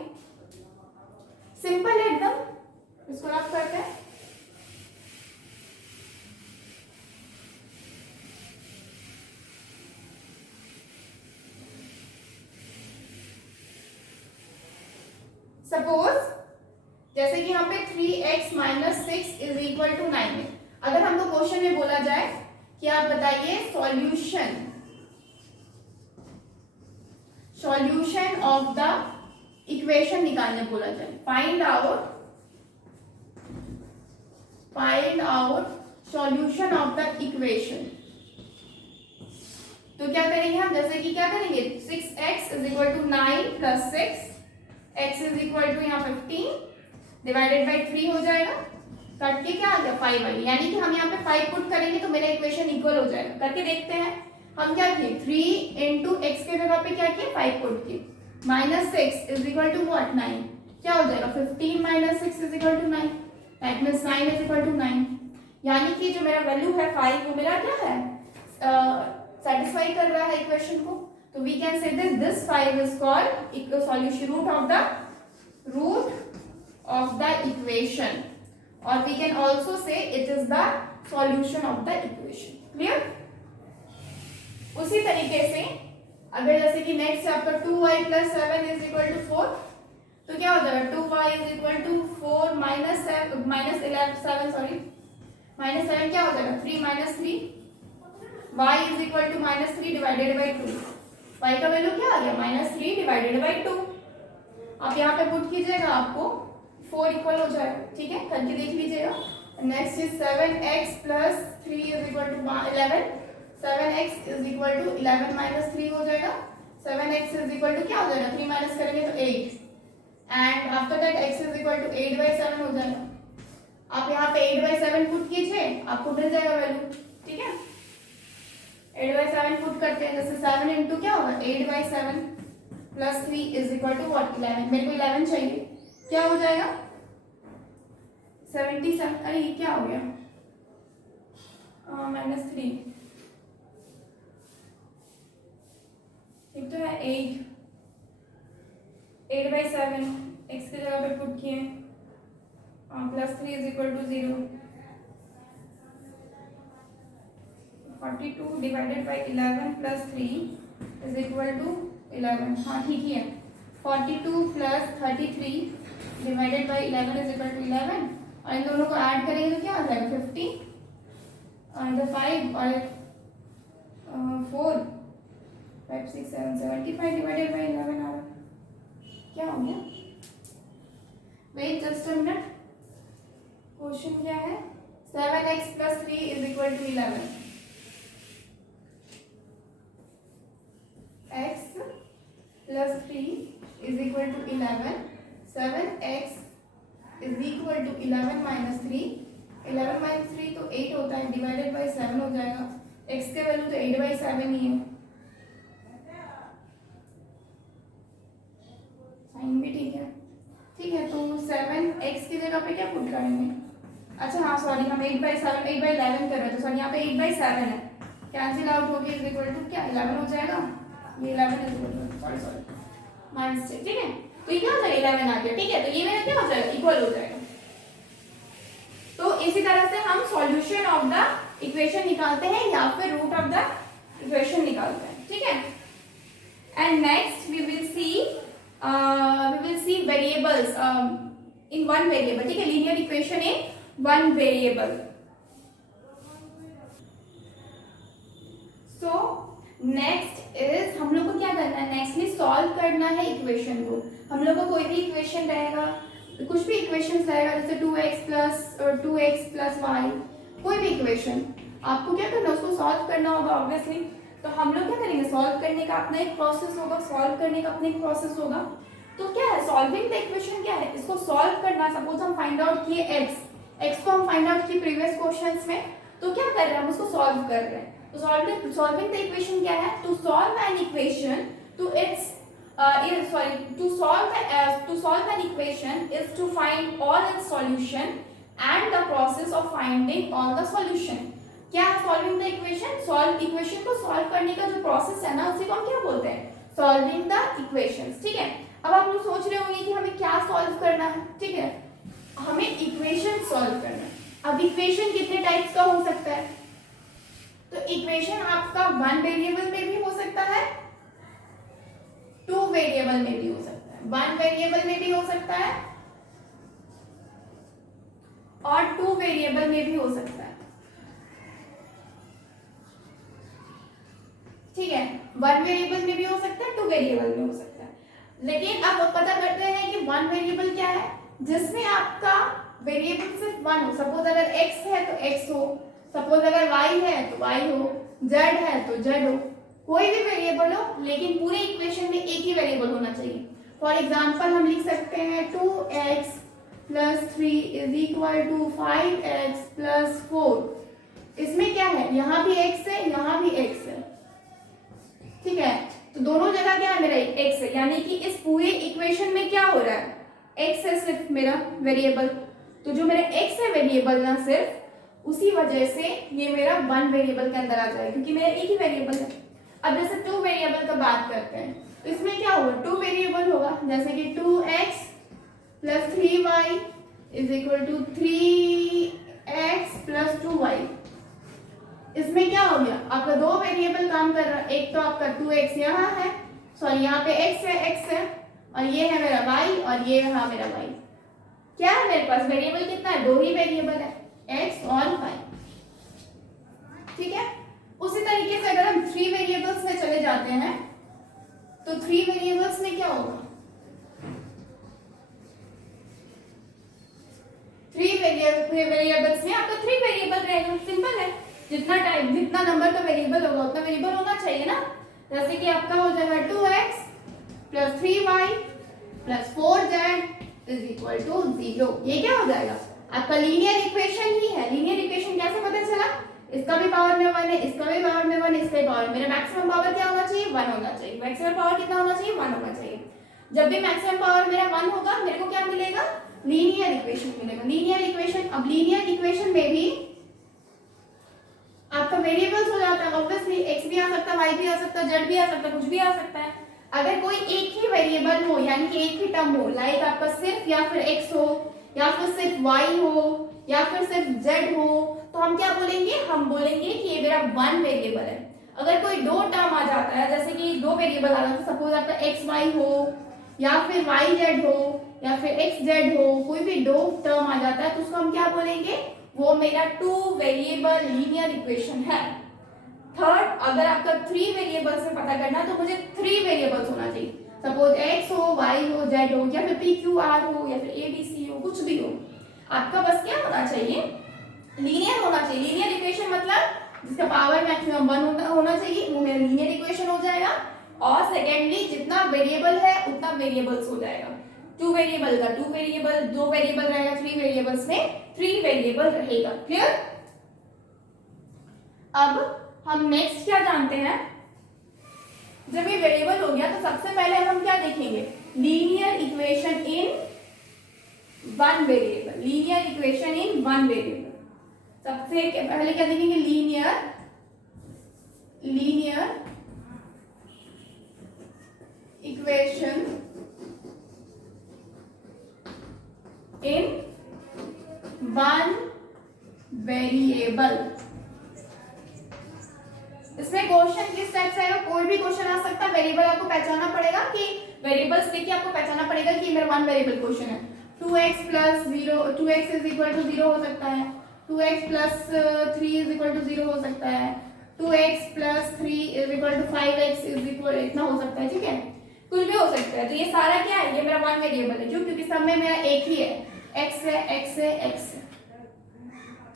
सिंपल है एकदम, इसको रफ करते हैं। सपोज जैसे कि यहाँ पे 3x - 6 इज इक्वल टू 9 है। अगर हमको क्वेश्चन में बोला जाए कि आप बताइए सॉल्यूशन ऑफ द इक्वेशन निकालने बोला जाए, find out solution of the equation, तो क्या करेंगे हम? जैसे कि क्या करेंगे? 6x is equal to 9 plus 6, x is equal to यहाँ 15 डिवाइडेड बाई 3 हो जाएगा, कट के क्या आ गया? 5 आई, यानी कि हम यहाँ पे 5 पुट करेंगे तो मेरा इक्वेशन इक्वल हो जाएगा। करके देखते हैं। हम क्या किए? 3 into x के जगह पे क्या किए? 5 पुट किए, -6 इज इक्वल टू व्हाट? 9, क्या हो जाएगा? 15 - 6 is equal to 9, that means 9 is equal to 9, यानी कि जो मेरा वैल्यू है 5 वो मेरा क्या है? सेटिस्फाई कर रहा है इक्वेशन को, तो we can say this 5 is called solution root of the equation, or we can also say it is the solution of the equation. Clear? उसी तरीके से अगर जैसे कि नेक्स्ट है आपका 2y + 7 = 4, तो क्या हो जाएगा 2y = 4 -7 क्या हो जाएगा 3 - 3, y = -3 डिवाइडेड बाई 2, y का वैल्यू क्या आ गया -3 डिवाइडेड बाई 2। आप यहाँ पे पुट कीजिएगा, आपको 4 इक्वल हो जाएगा। ठीक है, करके देख लीजिएगा। नेक्स्ट इज 7x + 3 = 11, 7x = 11 - 3 हो जाएगा। 7x क्या हो जाएगा 3 माइनस करेंगे तो 8, एंड आफ्टर दैट x = 8/7 हो जाएगा। आप यहाँ पे 8/7 पुट कीजिए, आपको मिल जाएगा वैल्यू। ठीक है, 8/7 पुट करते हैं, जैसे 7 इंटू क्या होगा 8/7 + 3 = what 11, मेरे को 11 चाहिए, क्या हो जाएगा 77, अरे ये क्या हो गया -3, एक तो है 8/7 x की जगह पे पुट किए, +3 = 0, 42 डिवाइडेड बाई 11 + 3 = 11। हाँ ठीक ही है, 42 + 33 डिवाइडेड बाई 11 = 11, और इन दोनों को ऐड करेंगे तो क्या आ जाएगा 50 और 5 और 4 5 6 7 75 डिवाइडेड बाई 11 आ रहा, क्या हो गया, wait just a minute, question क्या है 7x + 3 = 11, x + 3 = 11, 7x = 11 - 3, 11 - 3 तो 8 होता है, डिवाइडेड बाई 7 हो जाएगा, x के वैल्यू तो 8/7 ही है, साइन भी ठीक है। ठीक है, तो 7x की जगह पे क्या पुट करेंगे, अच्छा हाँ सॉरी, हम 8/11 कर रहे हैं, तो सॉरी यहाँ पे 8/7 है, कैंसिल आउट हो गया, = क्या 11 हो जाएगा, ये 11 सॉरी -6। ठीक है, तो ये क्या हो जाएगा 11 आ गया। ठीक है, तो ये मेरा क्या हो जाएगा इक्वल हो जाएगा। तो इसी तरह से हम सॉल्यूशन ऑफ द इक्वेशन निकालते हैं या फिर रूट ऑफ द इक्वेशन निकालते हैं। ठीक है, and next we will see variables in one variable. ठीक है, linear equation in one variable. So next is हम लोग को क्या करना है, नेक्स्टली सॉल्व करना है इक्वेशन को। हम लोग को कोई भी इक्वेशन रहेगा, कुछ भी इक्वेशन रहेगा, जैसे 2x + y, कोई भी इक्वेशन आपको क्या करना है, उसको सॉल्व करना होगा ऑब्वियसली। तो हम लोग क्या करेंगे, सॉल्व करने का अपना एक प्रोसेस होगा, सॉल्व करने का अपना एक प्रोसेस होगा। तो क्या है सॉल्विंग द इक्वेशन, क्या है इसको सॉल्व करना। सपोज हम फाइंड आउट किए x को हम फाइंड आउट किए प्रीवियस क्वेश्चंस में, तो क्या कर रहे हैं हम उसको सॉल्व कर रहे हैं। तो सॉल्विंग द इक्वेशन क्या है, to solve an equation to it's to solve an equation is to find all its solution and the process of finding all the solution। क्या है solving the equation, इक्वेशन को solve करने का जो process है ना, उसी को हम क्या बोलते हैं, solving the equations। ठीक है, अब आप लोग सोच रहे होंगे कि हमें क्या सॉल्व करना है। ठीक है, हमें इक्वेशन सॉल्व करना है। अब इक्वेशन कितने टाइप्स का हो सकता है, तो इक्वेशन आपका वन वेरिएबल में भी हो सकता है, टू वेरिएबल में भी हो सकता है, वन वेरिएबल में भी हो सकता है और टू वेरिएबल में भी हो सकता है। ठीक है, वन वेरिएबल में भी हो सकता है, टू वेरिएबल में हो सकता है। लेकिन अब पता करते हैं कि वन वेरिएबल क्या है, जिसमें आपका वेरिएबल सिर्फ वन हो। सपोज अगर x है तो x हो, सपोज अगर y है तो y हो, z है तो z हो, कोई भी वेरिएबल हो, लेकिन पूरे इक्वेशन में एक ही वेरिएबल होना चाहिए। फॉर एग्जांपल हम लिख सकते हैं 2x + 3 = 5x + 4। इसमें क्या है, यहाँ भी x है, यहाँ भी x है। ठीक है, तो दोनों जगह क्या है मेरा x है, यानी कि इस पूरे इक्वेशन में क्या हो रहा है, x है सिर्फ मेरा वेरिएबल। तो जो मेरा x है वेरिएबल ना सिर्फ, उसी वजह से ये मेरा वन वेरिएबल के अंदर आ जाएगा, क्योंकि मेरा एक ही वेरिएबल है। अब जैसे टू वेरिएबल का बात करते हैं, तो इसमें क्या होगा, टू वेरिएबल होगा, जैसे कि 2x + 3y is equal to 3x plus 2y। इसमें क्या हो गया, आपका दो वेरिएबल काम कर रहा है, एक तो आपका 2x यहाँ है, सॉरी यहाँ पे x है और ये है मेरा y और ये है मेरा y। क्या है मेरे पास वेरिएबल कितना है, दो ही वेरिएबल है, x और y। ठीक है, उसी तरीके से अगर हम 3 वेरिएबल्स में चले जाते हैं तो 3 वेरिएबल्स में क्या होगा, 3 वेरिएबल्स में आपका 3 वेरिएबल रहेगा। सिंपल है, जितना टाइप जितना नंबर का वेरिएबल होगा उतना वेरिएबल होना चाहिए ना। जैसे कि आपका हो जाएगा 2x plus 3y plus 4z is equal to 0। ये क्या हो जाएगा, आपका लीनियर इक्वेशन ही है। लीनियर इक्वेशन कैसे पता चला, इसका भी पावर में 1 है, इसका भी पावर में 1 है, इसका भी पावर, मेरा मैक्सिमम पावर क्या होना चाहिए, 1 होना चाहिए। मैक्सिमम पावर कितना होना चाहिए, 1 होना चाहिए। जब भी मैक्सिमम पावर मेरा 1 होगा, मेरे को क्या मिलेगा, लीनियर इक्वेशन मिलेगा। लीनियर इक्वेशन, अब लीनियर इक्वेशन में भी आपका वेरिएबल्स हो जाता है, ऑब्वियसली x भी आ सकता है, y भी आ सकता है, z भी आ सकता है, कुछ भी आ सकता है। अगर कोई एक ही वेरिएबल हो, यानी कि एक ही टर्म हो, लाइक आपका सिर्फ या फिर x हो या फिर सिर्फ y हो या फिर सिर्फ z हो, तो हम क्या बोलेंगे, हम बोलेंगे कि ये मेरा 1 वेरिएबल है। अगर कोई दो टर्म आ जाता है, जैसे कि दो वेरिएबल आ जाता है, सपोज आपका x y हो या फिर y z हो या फिर x z हो, कोई भी दो टर्म आ जाता है तो उसको हम क्या बोलेंगे, वो मेरा 2 वेरिएबल लीनियर इक्वेशन है। थर्ड, अगर आपका 3 वेरिएबल्स में पता करना तो मुझे 3 वेरिएबल्स होना चाहिए, सपोज x हो, y हो, z हो या फिर p q r हो या फिर a b c हो, कुछ भी हो। आपका बस क्या होना चाहिए, लीनियर होना चाहिए। लीनियर इक्वेशन मतलब जिसका पावर मैक्सिमम 1 होना चाहिए, वो मेरा लीनियर इक्वेशन हो जाएगा। और सेकेंडली जितना वेरिएबल है उतना वेरिएबल्स हो जाएगा। 2 वेरिएबल का 2 वेरिएबल, 2 वेरिएबल रहेगा, 3 वेरिएबल्स में 3 वेरिएबल रहेगा। क्लियर। अब हम नेक्स्ट क्या जानते हैं, जब ये वेरिएबल हो गया तो सबसे पहले हम क्या देखेंगे, linear equation in 1 variable. Linear equation in 1 variable सबसे पहले क्या देखेंगे, लीनियर इक्वेशन इन 1 वेरिएबल। इसमें क्वेश्चन किस टाइप से आएगा, कोई भी क्वेश्चन आ सकता है। वेरिएबल आपको पहचानना पड़ेगा कि वेरिएबल्स देखिए आपको पहचानना पड़ेगा कि मेरा 1 वेरिएबल क्वेश्चन है। 2x plus 0, 2x is equal to 0 हो सकता है, 2x plus 3 is equal to 0 हो सकता है, 2x plus 3 is equal to 5x is equal, इतना हो सकता है। ठीक है, कुछ भी हो सकता है। तो ये सारा क्या है, ये मेरा 1 वेरिएबल है, क्यों, क्योंकि सब में मेरा एक ही है, x है, x है, x है।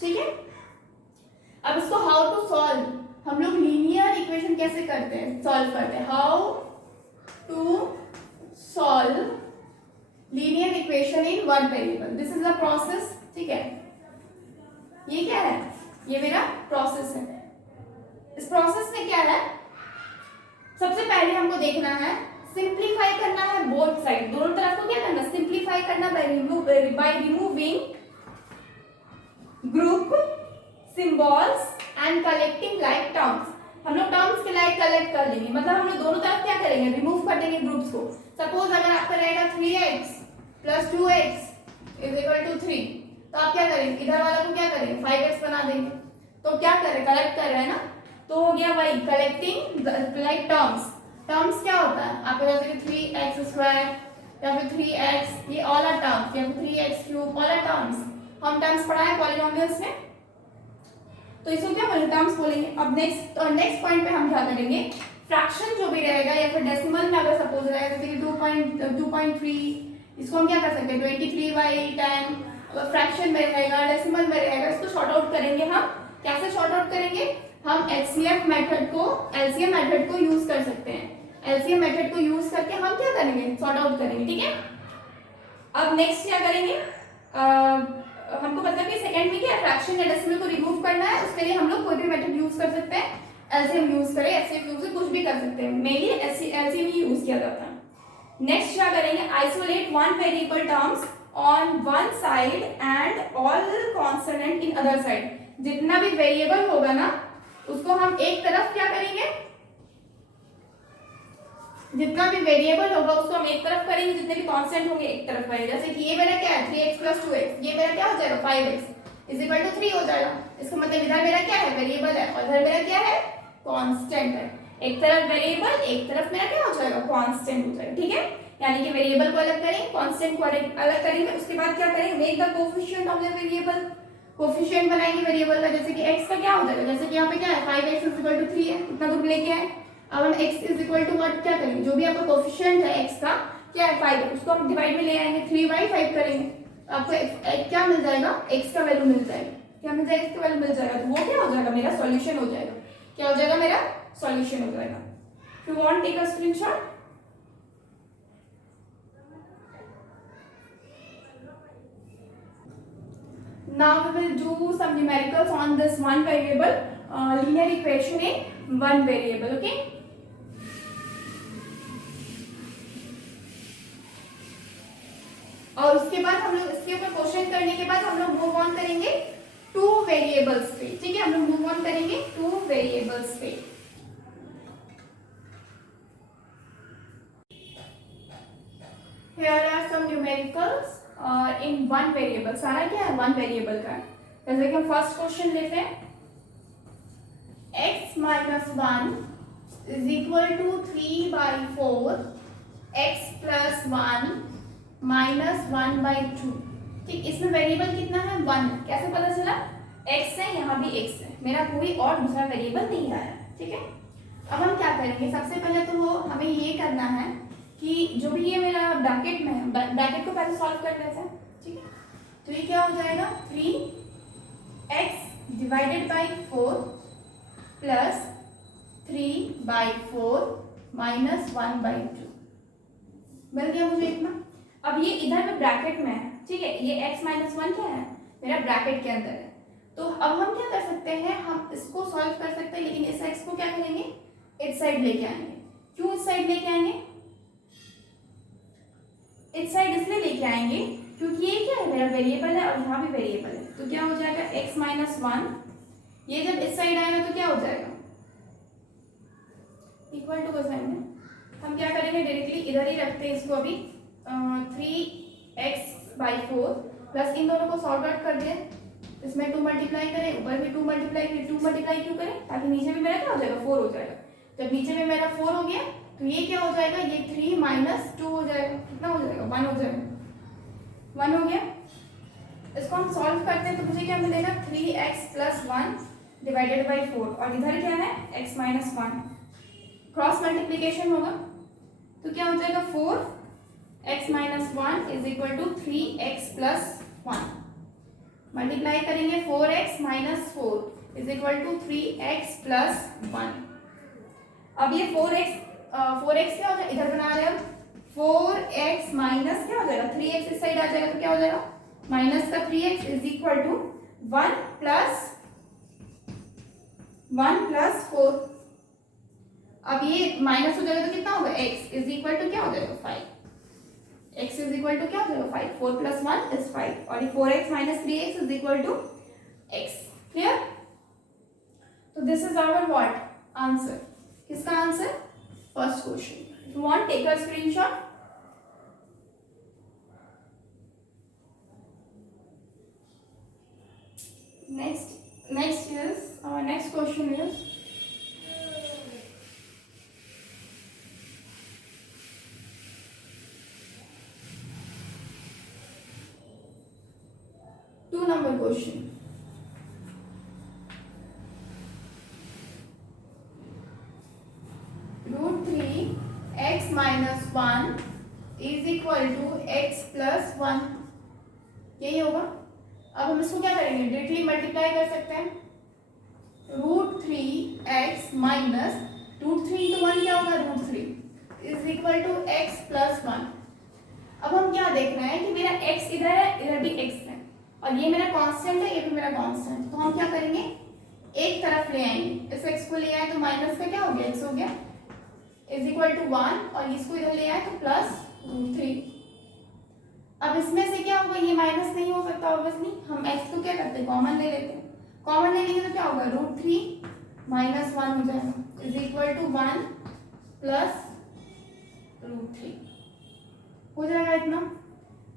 ठीक है, अब इसको हाउ टू सॉल्व, हम लोग लीनियर इक्वेशन कैसे करते हैं, सॉल्व करते हैं, how to solve linear equation in 1 variable, this is the process. ठीक है, ये क्या है, ये मेरा प्रोसेस है। इस प्रोसेस में क्या है, सबसे पहले हमको देखना है, सिंप्लीफाई करना है बोथ साइड, दोनों तरफ को क्या करना, सिंप्लीफाई करना by removing group symbols and collecting like terms. हम लोग टर्म्स के लाइक कलेक्ट कर लेंगे, मतलब हम लोग दोनों तरफ क्या करेंगे, रिमूव कर देंगे ग्रुप्स को। सपोज अगर आपका रहेगा 3x plus 2x is equal to 3, तो आप क्या करेंगे, इधर वाला को क्या करेंगे, 5x बना देंगे। तो क्या कर रहे हैं, कलेक्ट कर रहे हैं ना, तो हो गया भाई कलेक्टिंग लाइक टर्म्स। टर्म्स क्या होता है आपके, जैसे कि 3x स्क्वायर या फिर 3x, ये ऑल आर टर्म्स, या फिर 3x cube, all are terms. हम टर्म्स पढ़ा है पॉलीनोमियल्स में, तो इसको क्या बोलेंगे, टर्म्स बोलेंगे। अब नेक्स्ट पॉइंट पे हम क्या करेंगे, फ्रैक्शन जो भी रहेगा या फिर डेसिमल में अगर सपोज रहेगा, जैसे कि 2.3, इसको हम क्या कर सकते हैं, 23/10 फ्रैक्शन में रहेगा, डेसिमल में रहेगा, इसको शॉर्ट आउट करेंगे। हम कैसे शॉर्ट आउट करेंगे, हम एलसीएम मेथड को यूज कर सकते हैं। एलसीएम मेथड को यूज करके हम क्या करेंगे, शॉर्ट आउट करेंगे। ठीक है, अब नेक्स्ट क्या करेंगे, हमको मतलब कि सेकंड में क्या फ्रैक्शन या डेसिमल को रिमूव करना है, उसके लिए हम लोग कोई भी मेथड यूज कर सकते हैं। एलसीएम यूज करें, एचसीएफ यूज कुछ भी कर सकते हैं, मेनली एलसीएम ही यूज किया जाता है। नेक्स्ट क्या करेंगे, isolate 1 variable terms on one side and all consonant in other side. जितना भी वेरिएबल होगा ना, उसको हम एक तरफ क्या करेंगे, जितना भी वेरिएबल होगा उसको हम एक तरफ करेंगे, जितने भी कांस्टेंट होंगे एक तरफ करेंगे। जैसे कि ये मेरा क्या है 3x + 2x, ये मेरा क्या हो जाएगा 5x = 3 हो जाएगा। इसका मतलब इधर मेरा क्या है वेरिएबल है और इधर मेरा क्या है कांस्टेंट है। एक तरफ वेरिएबल एक तरफ मेरा क्या हो जाएगा कांस्टेंट हो जाएगा, ठीक है। यानी कि वेरिएबल को अलग करेंगे, कांस्टेंट को अलग करेंगे, उसके बाद क्या करेंगे make the coefficient of the variable, coefficient बनाएंगे वेरिएबल का। जैसे कि x का क्या हो जाएगा, जैसे कि यहाँ पे क्या है 5x = 3 है, इतना दूर लेके आए। अब हम x = व्हाट क्या करेंगे, जो भी आपका कोएफिशिएंट है x का क्या है 5, उसको हम डिवाइड में ले आएंगे 3/5 करेंगे, आपको क्या मिल जाएगा x का वैल्यू मिल जाएगा। क्या मिल जाएगा, x का वैल्यू मिल जाएगा, तो वो क्या हो जाएगा मेरा सॉल्यूशन हो जाएगा। क्या हो जाएगा मेरा सॉल्यूशन हो जाएगा। If you want take a screenshot. Now we will do some numericals on this one variable, linear equation in one variable, okay? और उसके बाद हम लोग इसके ऊपर क्वेश्चन करने के बाद हम लोग मूव ऑन करेंगे टू वेरिएबल्स पे, ठीक है। हम लोग मूव ऑन करेंगे टू वेरिएबल्स पे। Here are some numericals in one variable। सारा क्या है वन वेरिएबल का। जैसे कि हम फर्स्ट क्वेश्चन लेते हैं, x - 1 = 3/4 x + 1 - 1/2, ठीक। इसमें वेरिएबल कितना है 1, कैसे पता चला x है, यहाँ भी x है, मेरा कोई और दूसरा वेरिएबल नहीं आया, ठीक है। अब हम क्या करेंगे, सबसे पहले तो वो हमें ये करना है कि जो भी ये मेरा ब्रैकेट में है, ब्रैकेट को पहले सॉल्व कर लेते हैं, ठीक है। तो ये क्या हो जाएगा 3x / 4 + 3/4 - 1/2 मिल गया मुझे इतना। अब ये इधर में ब्रैकेट में है, ठीक है, ये x - 1 क्या है मेरा ब्रैकेट के अंदर है। तो अब हम क्या कर सकते हैं, हम इसको सॉल्व कर सकते हैं, लेकिन इस x को क्या करेंगे इस साइड लेके आएंगे। क्यों इस साइड लेके आएंगे, इस साइड इसलिए लेके आएंगे क्योंकि ये क्या है मेरा वेरिएबल है और यहाँ भी वेरिएबल है। तो क्या हो जाएगा x - 1, ये जब इस साइड आएगा तो क्या हो जाएगा इक्वल टू का साइन है। हम क्या करेंगे डायरेक्टली इधर ही रखते हैं इसको, अभी 3x/4 प्लस इन दोनों को सॉल्व आउट कर दें, इसमें 2 मल्टीप्लाई करें, ऊपर भी 2 मल्टीप्लाई, फिर 2 मल्टीप्लाई क्यों करें, ताकि नीचे भी मेरा क्या हो जाएगा 4 हो जाएगा। जब नीचे में मेरा 4 हो गया तो ये क्या हो जाएगा, ये 3 - 2 हो जाएगा, कितना हो जाएगा 1 हो जाएगा, 1 हो गया। इसको हम सॉल्व करते हैं तो मुझे क्या मिलेगा 3x + 1 / 4, और इधर क्या है x - 1, क्रॉस मल्टीप्लिकेशन होगा तो क्या हो जाएगा 4x - 1 = 3x + 1, मल्टीप्लाई करेंगे 4x - 4 = 3x + 1। अब ये 4x क्या हो जाएगा इधर बना रहे हैं, 4x माइनस क्या हो जाएगा 3x इस साइड आ जाएगा, तो क्या हो जाएगा माइनस का 3x = 1 + 4। अब ये माइनस हो जाएगा तो कितना होगा x = क्या हो जाएगा 5, x = क्या हो जाएगा 5, 4 + 1 = 5, और ये 4x - 3x = x। क्लियर। तो this is our what answer, किसका answer first question. If you want take a screenshot. Next question is number question. (3x - 1 = x + 1) यही होगा। अब हम इसको क्या करेंगे डायरेक्टली मल्टीप्लाई कर सकते हैं, (3x - √3 × 1 क्या होगा √3 = x + 1। अब हम क्या देख रहे हैं कि मेरा x इधर है, इधर भी x है, और ये मेरा कांस्टेंट है, ये भी मेरा कांस्टेंट है। तो हम क्या करेंगे एक तरफ ले आएंगे, इस x को ले आए तो माइनस का क्या हो गया x हो गया = 1, और इसको इधर ले आए तो +√3। अब इसमें से क्या होगा, ये माइनस नहीं हो सकता ऑब्वियसली, हम x को क्या करते हैं कॉमन ले लेते हैं, कॉमन ले लेंगे तो क्या होगा √3 - 1 हो जाएगा = 1 + √3 हो जाएगा इतना।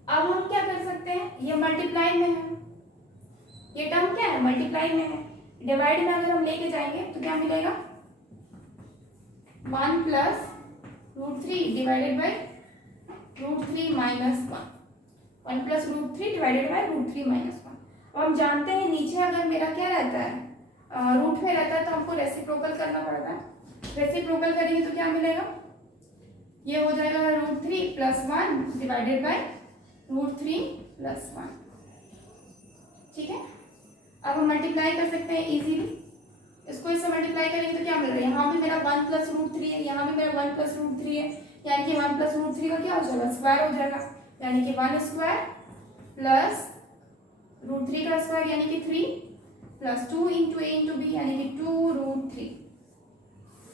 अब हम क्या कर सकते हैं, ये मल्टीप्लाई में है, ये टर्म क्या है, मल्टीप्लाई में है। डिवाइड में अगर हम लेके जाएंगे तो क्या मिलेगा, 1 plus √3 divided by √3 minus 1 plus √3 divided by √3 minus 1। अब हम जानते हैं नीचे अगर मेरा क्या रहता है, रूट में रहता है, तो हमको रेसिप्रोकल करना पड़ता है। रेसिप्रोकल करेंगे तो क्या मिलेगा, ये हो जाएगा √3 प्लस 1 डिवाइडेड बाई √3 प्लस 1। ठीक है, अब हम मल्टीप्लाई कर सकते हैं इजीली, इसको इससे मल्टीप्लाई करेंगे तो क्या मिल रहा है, यहाँ भी मेरा 1 प्लस √3 है, यहाँ भी मेरा 1 प्लस √3 है, यानी कि 1 प्लस √3 का क्या हो जाएगा, स्क्वायर हो जाएगा, यानी कि 1 स्क्वायर प्लस √3 का स्क्वायर यानी कि 3 प्लस 2 इंटू ए इंटू बी यानी कि 2√3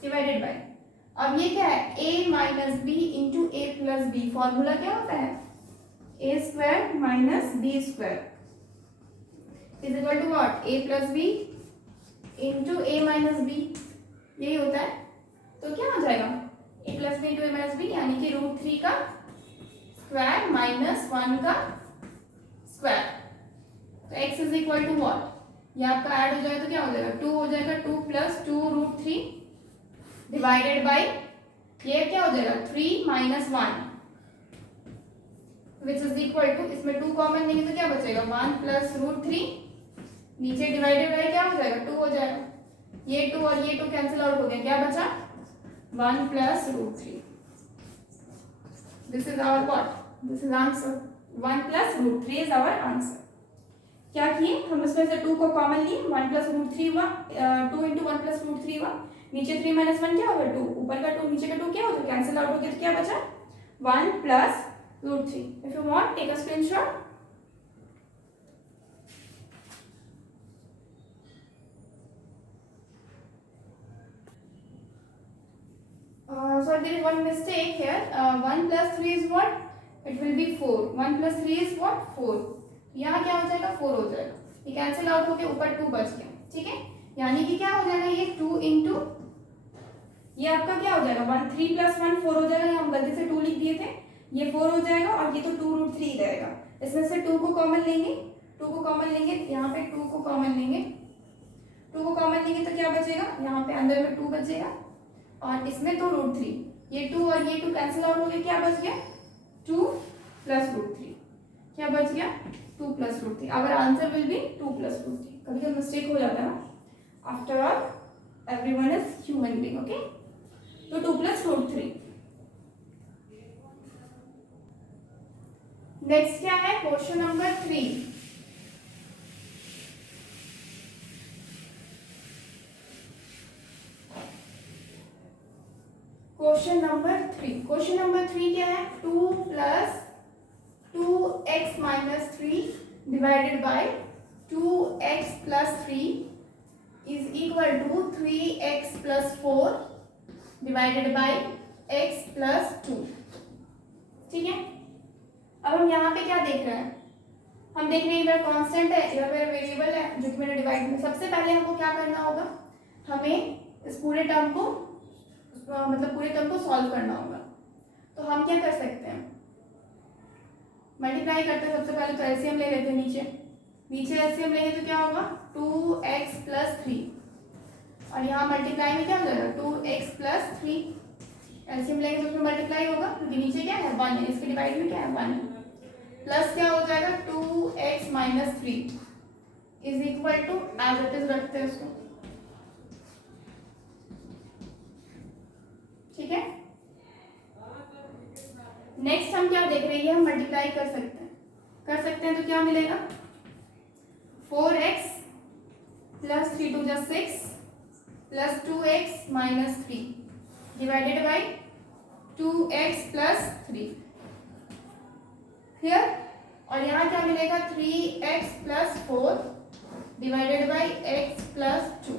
डिवाइडेड बाय, अब ये क्या है, a minus B into A plus B. Formula क्या होता है, A square minus B square is equal to what, a plus B into A minus B, यही होता है। तो क्या हो जाएगा, a plus B into A minus B यानी कि √3 का स्क्वायर माइनस 1 का स्क्वायर। तो x is equal to what, ये आपका ऐड हो जाएगा तो क्या हो जाएगा, 2 हो जाएगा, 2 प्लस 2√3 डिवाइडेड बाई, ये क्या हो जाएगा 3 minus 1 which is equal to, इसमें 2 कॉमन लेंगे तो क्या बचेगा 1 प्लस √3, नीचे डिवाइडेड बाई क्या हो जाएगा 2 हो जाएगा, ये 2 और ये 2 कैंसिल आउट हो गया, क्या बचा 1 plus √3। This is our what, this is answer, 1 plus √3 is our answer. क्या किए हम, इसमें से 2 को कॉमन लिए, 1 प्लस √3 हुआ, 2 इंटू 1 प्लस √3 हुआ, नीचे 3 माइनस 1 क्या होगा 2, ऊपर का 2 नीचे का 2 क्या होगा, कैंसिल आउट हो गया, तो क्या बचा 1 plus √3। If you want take a screenshot. So there is one mistake here. 1 plus 3 is what? It will be 4. 1 plus 3 is what? 4. यहाँ क्या हो जाएगा 4 हो जाएगा, ये कैंसिल आउट होके ऊपर 2 बच गया। ठीक है, यानी कि क्या हो जाएगा, ये 2 इंटू ये आपका क्या हो जाएगा 1, 3 प्लस 1 4 हो जाएगा, हम गलती से 2 लिख दिए थे, ये 4 हो जाएगा और ये तो 2√3 रहेगा। इसमें से 2 को कॉमन लेंगे, 2 को कॉमन लेंगे, यहाँ पे 2 को कॉमन लेंगे, 2 को कॉमन लेंगे तो क्या बचेगा, यहाँ पे अंदर में 2 बचेगा और इसमें तो √3, ये 2 और ये 2 कैंसिल आउट हो गया, क्या बच गया 2 प्लस √3, क्या बच गया 2 plus √3। Our answer will be 2 plus √3। कभी कभी मिस्टेक हो जाता है ना, after all everyone is human being, okay. तो 2 प्लस √3। नेक्स्ट क्या है, क्वेश्चन नंबर 3। क्वेश्चन नंबर 3 क्या है, 2 plus 2x minus 3 divided by 2x plus 3 is equal to 3x plus 4 divided by x plus 2। ठीक है, अब हम यहाँ पे क्या देख रहे हैं, हम देख रहे हैं इधर कांस्टेंट है, इधर मेरा वेरिएबल है जो कि मैंने डिवाइड में। सबसे पहले हमको क्या करना होगा, हमें इस पूरे टर्म को मतलब पूरे टर्म को सॉल्व करना होगा। तो हम क्या कर सकते हैं, मल्टीप्लाई करते हैं। सबसे पहले तो एलसीएम ले लेते हैं, नीचे एलसीएम लेंगे तो क्या होगा 2x प्लस 3 और यहाँ मल्टीप्लाई में क्या हो जाएगा 2x प्लस 3। एलसीएम लेंगे तो उसमें मल्टीप्लाई होगा क्योंकि नीचे क्या है 1 है, इसके डिवाइड में क्या है 1 है, प्लस क्या हो जाएगा 2x minus 3 is equal to, as it is रखते हैं उसको। ठीक है, नेक्स्ट हम क्या देख रहे हैं, हम मल्टीप्लाई कर सकते हैं तो क्या मिलेगा 4x प्लस 3 2 जा 6 plus 2x minus 3 divided by 2x plus 3। Clear, और यहाँ क्या मिलेगा 3x plus 4 divided by x plus 2।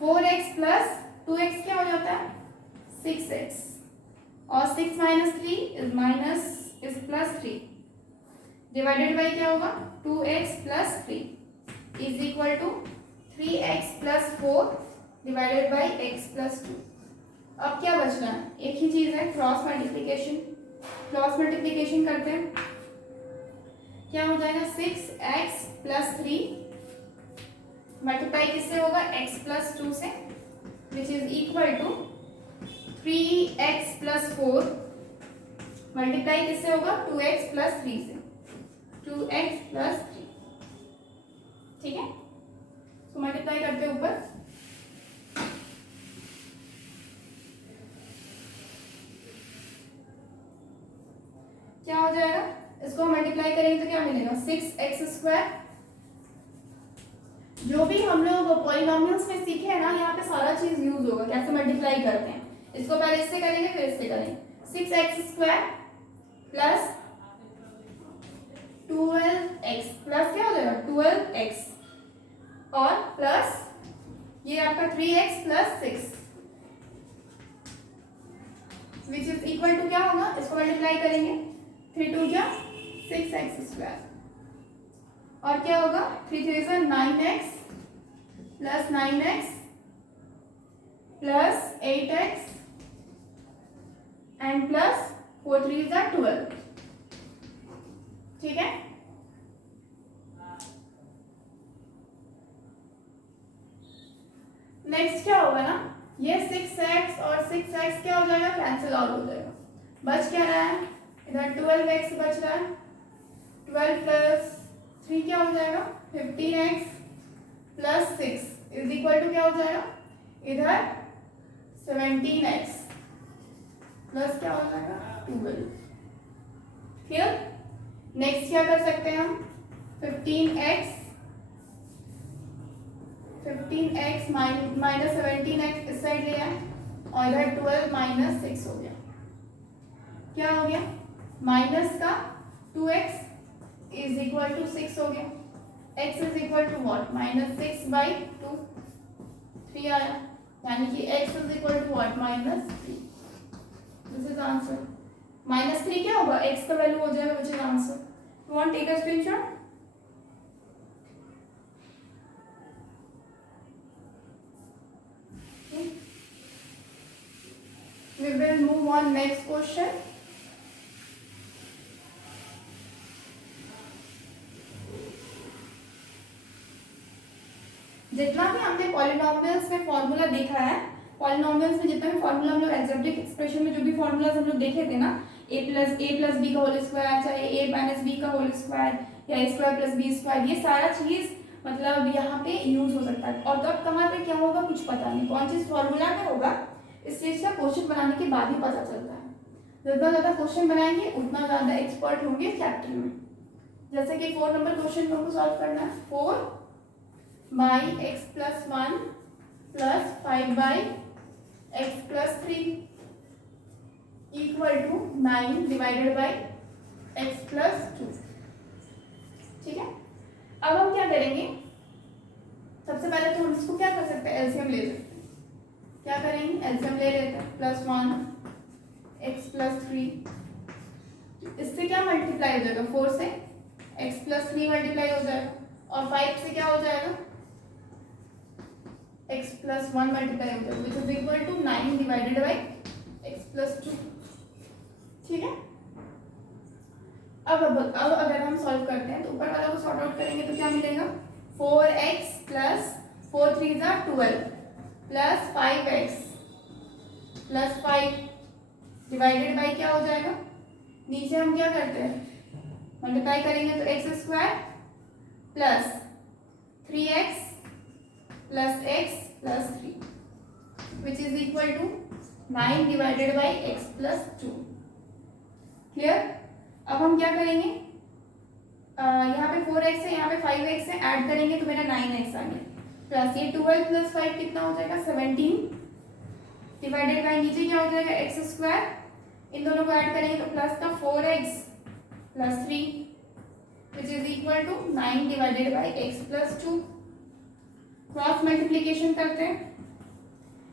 4x plus 2x क्या हो जाता है 6x और 6 minus 3 is plus 3 divided by क्या होगा 2x plus 3 is equal to 3x plus 4 divided by x plus 2। अब क्या बच रहा है, एक ही चीज है, क्रॉस मल्टीप्लीकेशन। क्रॉस मल्टीप्लीकेशन करते हैं, क्या हो जाएगा 6x प्लस 3 मल्टीप्लाई किससे होगा, x प्लस 2 से, which is equal to 3x plus 4 multiply किससे होगा, 2x प्लस 3 से, 2x प्लस 3। ठीक है, तो मल्टीप्लाई करते हैं ऊपर, क्या हो जाएगा, इसको मल्टीप्लाई करेंगे तो क्या मिलेगा 6x²। जो भी हम लोग पॉलिनोमियल्स में सीखे हैं ना, यहाँ पे सारा चीज यूज होगा, कैसे मल्टीप्लाई करते हैं। इसको पहले इससे करेंगे फिर इससे करेंगे, 6x² प्लस 12x प्लस क्या हो जाएगा 12x और प्लस ये आपका 3x plus 6 which is equal to क्या होगा, इसको मल्टीप्लाई करेंगे 3 2 क्या 6x² और क्या होगा 3 3 जा 9x plus 9x plus 8x and plus 4 3 जा 12। ठीक है, नेक्स्ट क्या होगा ना, ये 6x और 6x क्या हो जाएगा, कैंसिल आउट हो जाएगा, बच क्या रहा है, इधर 12x बच रहा है, 12 प्लस 3 क्या हो जाएगा 15x plus 6 is equal to क्या हो जाएगा, इधर 17x प्लस क्या हो जाएगा 12। क्लियर, नेक्स्ट क्या कर सकते हैं हम, 15x माइनस 17x इस साइड ले आए और इधर 12 माइनस 6 हो गया, क्या हो गया माइनस का 2x इज इक्वल टू 6 हो गया, x is equal to what minus 6/2 3 आया, यानी कि x is equal to what minus 3। This is answer, minus 3 क्या होगा, x का वैल्यू हो जाएगा, which is answer. You want take a screenshot, we will move on next question। जितना भी हमने पॉलिनोमियल्स में फॉर्मूला देखा है, पॉलिनोमियल्स में जितना भी फॉर्मूला हम लोग एल्जेब्रिक एक्सप्रेशन में जो भी फॉर्मूलाज हम लोग देखे थे ना, a प्लस बी का होल स्क्वायर, चाहे a माइनस बी का होल स्क्वायर या a square plus b square, ये सारा चीज मतलब यहाँ पे यूज हो सकता है। और तब कहाँ पे क्या होगा कुछ पता नहीं, कौन चीज फॉर्मूला में होगा, इस चीज का क्वेश्चन बनाने के बाद ही पता चलता है। जितना ज्यादा क्वेश्चन बनाएंगे उतना ज्यादा एक्सपर्ट होंगे चैप्टर में। जैसे कि 4 नंबर क्वेश्चन को हमको सॉल्व करना है, 4 by x plus 1 plus 5 by x plus 3 equal to 9 divided by x plus 2। ठीक है, अब हम क्या करेंगे, सबसे पहले तो हम इसको क्या कर सकते हैं, एलसीएम ले सकते हैं। क्या करेंगे, एलसीएम ले लेते हैं, प्लस 1 एक्स प्लस 3, इससे क्या मल्टीप्लाई हो जाएगा 4 से एक्स प्लस 3 मल्टीप्लाई हो जाएगा, और 5 से क्या हो जाएगा x प्लस 1 मल्टीप्लाई हो जाएगा, which is equal to 9 divided by x plus 2। ठीक है, अब अगर हम सॉल्व करते हैं तो ऊपर वाला को सॉर्ट आउट करेंगे तो क्या मिलेगा, 4x प्लस 4 3 जा 12 plus 5x plus 5 divided by क्या हो जाएगा, नीचे हम क्या करते हैं मल्टीप्लाई करेंगे तो x² plus 3x plus x plus 3 which is equal to 9 divided by x plus 2। Clear, अब हम क्या करेंगे, यहाँ पे 4x है, यहाँ पे 5x है, ऐड करेंगे तो मेरा 9x आ गया, प्लस ये 12 प्लस 5 कितना हो जाएगा 17 डिवाइडेड बाई नीचे क्या हो जाएगा x², इन दोनों को ऐड करेंगे तो प्लस का 4x plus 3 which is equal to 9 divided by x plus 2। Cross multiplication करते हैं,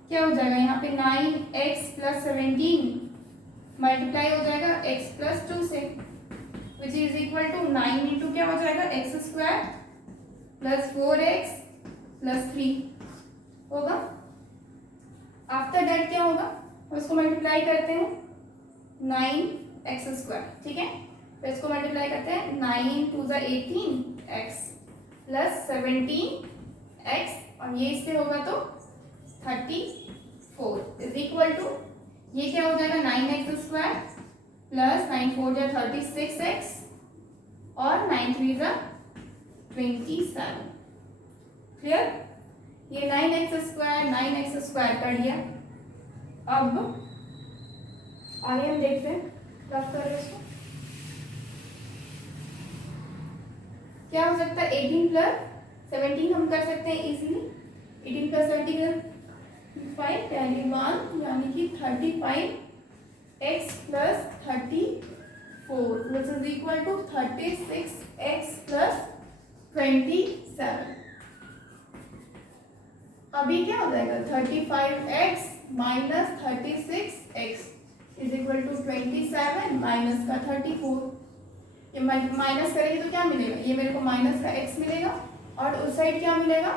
क्या हो जाएगा, यहाँ पे 9x प्लस 17 मल्टीप्लाई हो जाएगा x प्लस 2 से, which is equal to 9 into क्या हो जाएगा x² प्लस 4x प्लस 3 होगा। आफ्टर दैट क्या होगा, हम इसको मल्टीप्लाई करते हैं 9x², ठीक है। तो इसको मल्टीप्लाई करते हैं 9 2 ज़ा 18x प्लस 17x और ये इससे होगा तो 34 इज इक्वल टू, ये क्या हो जाएगा 9x² प्लस 9 4 ज़ा 36x और 9 3 ज़ा 27। क्लियर? ये 9x² कर लिया। अब आगे हम देखते हैं, रफ कर इसको क्या हो सकता है। 18 प्लस 17 हम कर सकते हैं इजीली। 18 प्लस 17 5 यानी 1 यानी कि 35x plus 34 which is equal to 36x plus 27। अभी क्या हो जाएगा 35x minus 36x is equal to 27 minus का 34। ये माइनस करेंगे तो क्या मिलेगा, ये मेरे को माइनस का x मिलेगा और उस साइड क्या मिलेगा,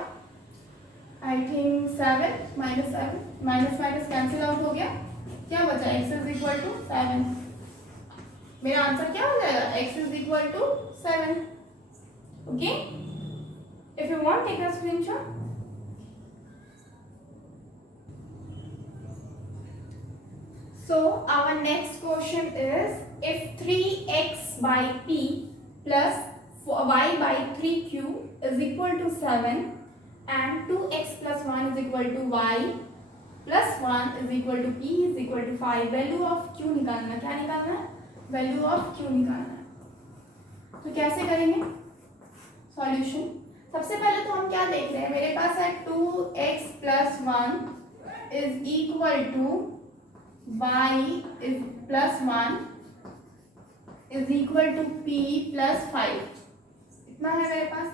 I think 7 minus 7 minus minus cancel out हो गया, क्या बचा x इज इक्वल टू 7। मेरा आंसर क्या हो जाएगा x is equal to 7। Okay, if you want take a screenshot. So our next question is, if 3x by p plus y by 3q is equal to 7 and 2x plus 1 is equal to y plus 1 is equal to p is equal to 5, value of q निकालना। क्या निकालना है, value of q निकालना है। तो कैसे करेंगे solution. सबसे पहले तो हम क्या देख रहे हैं, मेरे पास है 2x plus 1 is equal to y is plus 1 is equal to p plus 5, इतना है मेरे पास।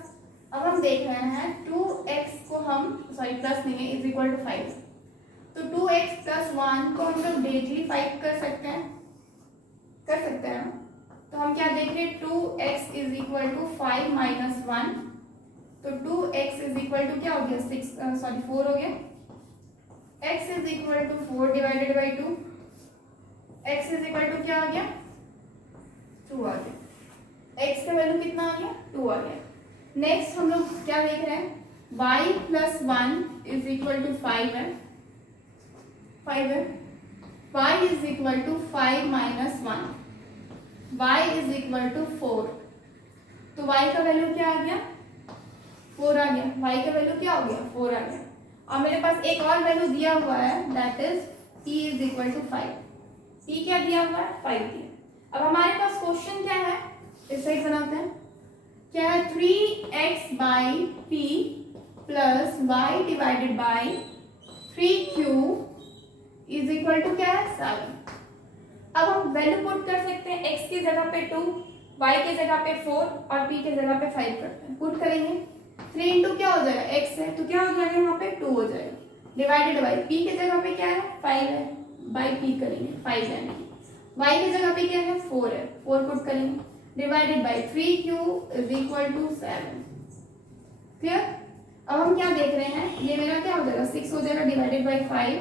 अब हम देख रहे हैं 2x को हम सॉरी प्लस नहीं है, इज इक्वल टू 5, तो 2x प्लस 1 को हम लोग डायरेक्टली 5 कर सकते हैं। तो हम क्या देख रहे हैं 2x is equal to 5 minus 1, तो 2x इज इक्वल टू क्या हो गया 4 हो गया। x is equal to 4 divided by 2, x is equal to क्या आ गया 2 आ गया। x का वैल्यू कितना आ गया 2 आ गया। नेक्स्ट हम लोग क्या देख रहे हैं y plus 1 is equal to 5 है, y is equal to 5 minus 1, y is equal to 4, तो y का वैल्यू क्या आ गया 4 आ गया। y का वैल्यू क्या हो गया 4 आ गया। और मेरे पास एक और वैल्यू दिया हुआ है that is p is equal to 5, p क्या दिया हुआ है 5 दिया। अब हमारे पास क्वेश्चन क्या है, इस साइड बनाते हैं, क्या है 3x by p plus y divided by 3q is equal to क्या है 7। अब हम वैल्यू पुट कर सकते हैं, x की जगह पे 2, y की जगह पे 4 और p की जगह पे 5 करते हैं। पुट करेंगे 3 इंटू क्या हो जाएगा x है, तो क्या हो जाएगा यहाँ पे 2 हो जाएगा, डिवाइडेड बाई p की जगह पे क्या है 5 है, बाई p करेंगे 5 है, y की जगह पे क्या है 4 है, 4 पुट करेंगे, divided by 3q is equal to 7। Clear? अब हम क्या देख रहे हैं, ये मेरा क्या हो जाएगा 6 हो जाएगा, divided by 5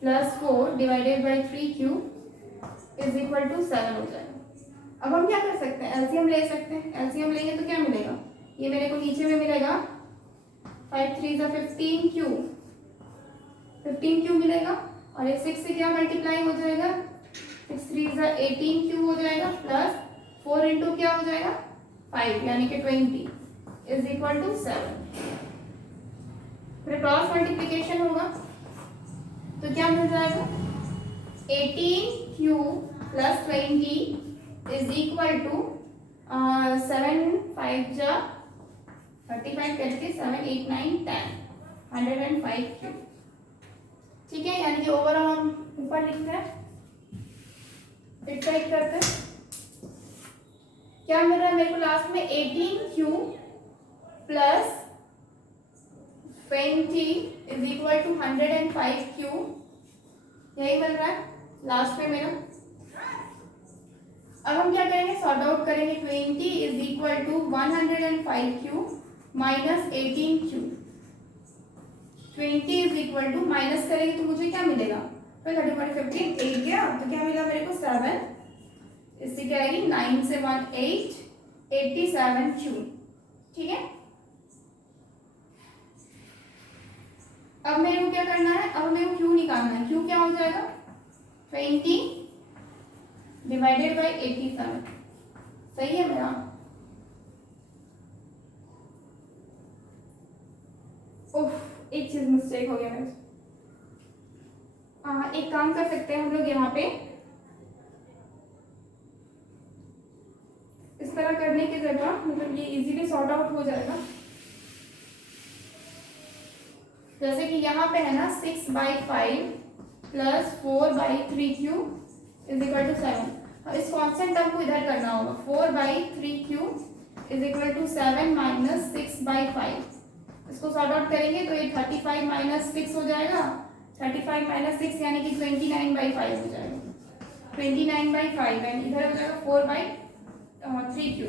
plus 4 divided by 3q is equal to 7 हो जाएगा। अब हम क्या कर सकते हैं, एलसीएम ले सकते हैं। एलसीएम लेंगे तो क्या मिलेगा, ये मेरे को नीचे में मिलेगा 5 3 ज़ा 15q मिलेगा, और ये 6 से क्या मल्टीप्लाई हो जाएगा 6 3 ज़ा 18q हो जाएगा, प्लस 4 इंटू क्या हो जाएगा 5 यानी कि 20 इज इक्वल टू 7। फिर क्रॉस मल्टीप्लीकेशन होगा तो क्या मिल जाएगा 18q plus 20 is equal to 7 5 ज़ा 35 करके 7 8 9 10 105q। ठीक है, यानी कि ओवरऑल हम ऊपर लिखते हैं, इटरेट करते हैं, क्या मिल रहा है मेरे को लास्ट में 18q plus 20 is equal to 105q, यही मिल रहा है लास्ट में मेरा। अब हम क्या करेंगे सॉर्ट आउट करेंगे, 20 is equal to 105q minus 18q, 20 is equal to minus करेंगे तो मुझे क्या मिलेगा फिर 30 40 15 8 गया, तो क्या मिला मेरे को 7, इससे क्या आएगी 9 से 1 8, 87 क्यू। ठीक है, अब मेरे को क्या करना है, अब मेरे को क्यू निकालना है। क्यू क्या हो जाएगा 20 डिवाइडेड बाई 87। सही है मेरा? उफ, एक चीज मिस्टेक हो गया मेरे से। एक काम कर सकते हैं हम लोग यहाँ पे, इस तरह करने की जगह, मतलब ये इजीली सॉर्ट आउट हो जाएगा। जैसे कि यहाँ पे है ना 6/5 plus 4/3q is equal to 7। इस कॉन्स्टेंट टर्म को इधर करना होगा। 4/3q is equal to 7 minus 6/5। इसको सॉर्ट आउट करेंगे तो ये 35 माइनस 6 हो जाएगा। 35 माइनस 6 यानी कि 29/5 हो जाएगा। 29/5 एंड इधर हो जाएगा 4/3q।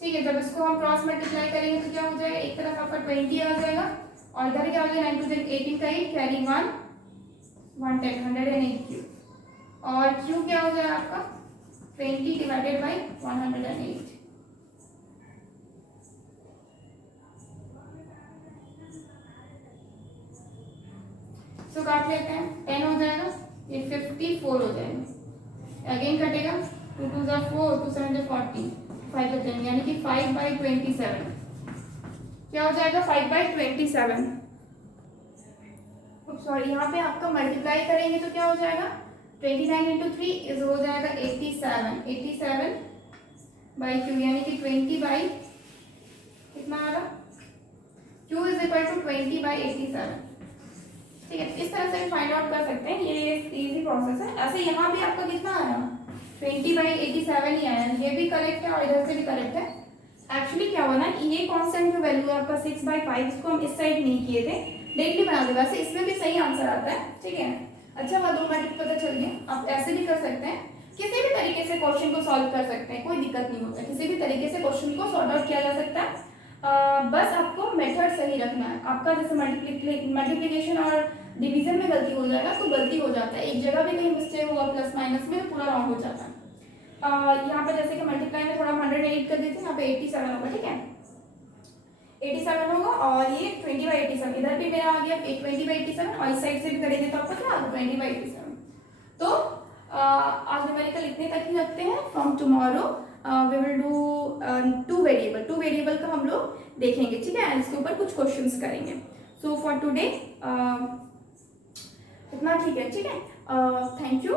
ठीक है, जब इसको हम क्रॉस मल्टीप्लाई करेंगे तो क्या हो जाएगा, एक तरफ आपका 20 आ जाएगा और इधर क्या हो जाएगा 9 2 18 का 8 कैरी 1 110 108 क्यू। और क्यू क्या हो जाएगा आपका 20 डिवाइडेड बाई 108। सो काट लेते हैं, 10 हो जाएगा, ये 54 हो जाएगा। अगेन कटेगा, 2 2 जा 4, 2 7 जा 40, 5 जा 10 यानी कि 5/27 क्या हो जाएगा 5/27। सॉरी, यहाँ पे आपका मल्टीप्लाई करेंगे तो क्या हो जाएगा 29 इंटू 3 इज हो जाएगा 87 बाई क्यू यानी कि 20 बाई कितना आ रहा, q is equal to 20 by 87। ठीक है, इस तरह से फाइंड आउट कर सकते हैं, ये इजी प्रोसेस है। ऐसे यहाँ भी आपका कितना आया 20/87 ही आया, ये भी करेक्ट है और इधर से भी करेक्ट है। एक्चुअली क्या हुआ ना, ये कांस्टेंट जो वैल्यू है आपका 6/5, इसको हम इस साइड नहीं किए थे, डायरेक्टली बना दे। वैसे इसमें भी सही आंसर आता है। ठीक है, अच्छा मैथमेटिक्स पता चल गया। आप ऐसे भी कर सकते हैं, किसी भी तरीके से क्वेश्चन को सॉल्व कर सकते हैं, कोई दिक्कत नहीं होता, किसी भी तरीके से क्वेश्चन को सॉर्ट आउट किया जा सकता है। बस आपको मेथड सही रखना है। आपका जैसे मल्टीप्लिकेशन और डिवीजन में गलती हो जाएगा तो गलती हो जाता है, एक जगह भी कहीं मिस्टेक होगा प्लस माइनस में पूरा रॉन्ग हो जाता है। यहाँ पर जैसे कि मल्टीप्लाई में थोड़ा 108 कर देते हैं, यहाँ पे 87 होगा। ठीक है, 87 होगा और ये 20/87 इधर भी मेरा आ गया 20/87 और इस साइड से भी करेंगे तो आपका क्या आएगा 20/87। तो आज न्यूमेरिकल इतने तक ही रखते हैं। From tomorrow we will do 2 variable का हम लोग देखेंगे। ठीक है, इसके ऊपर कुछ क्वेश्चंस करेंगे। सो फॉर टुडे इतना ठीक है। ठीक है, थैंक यू।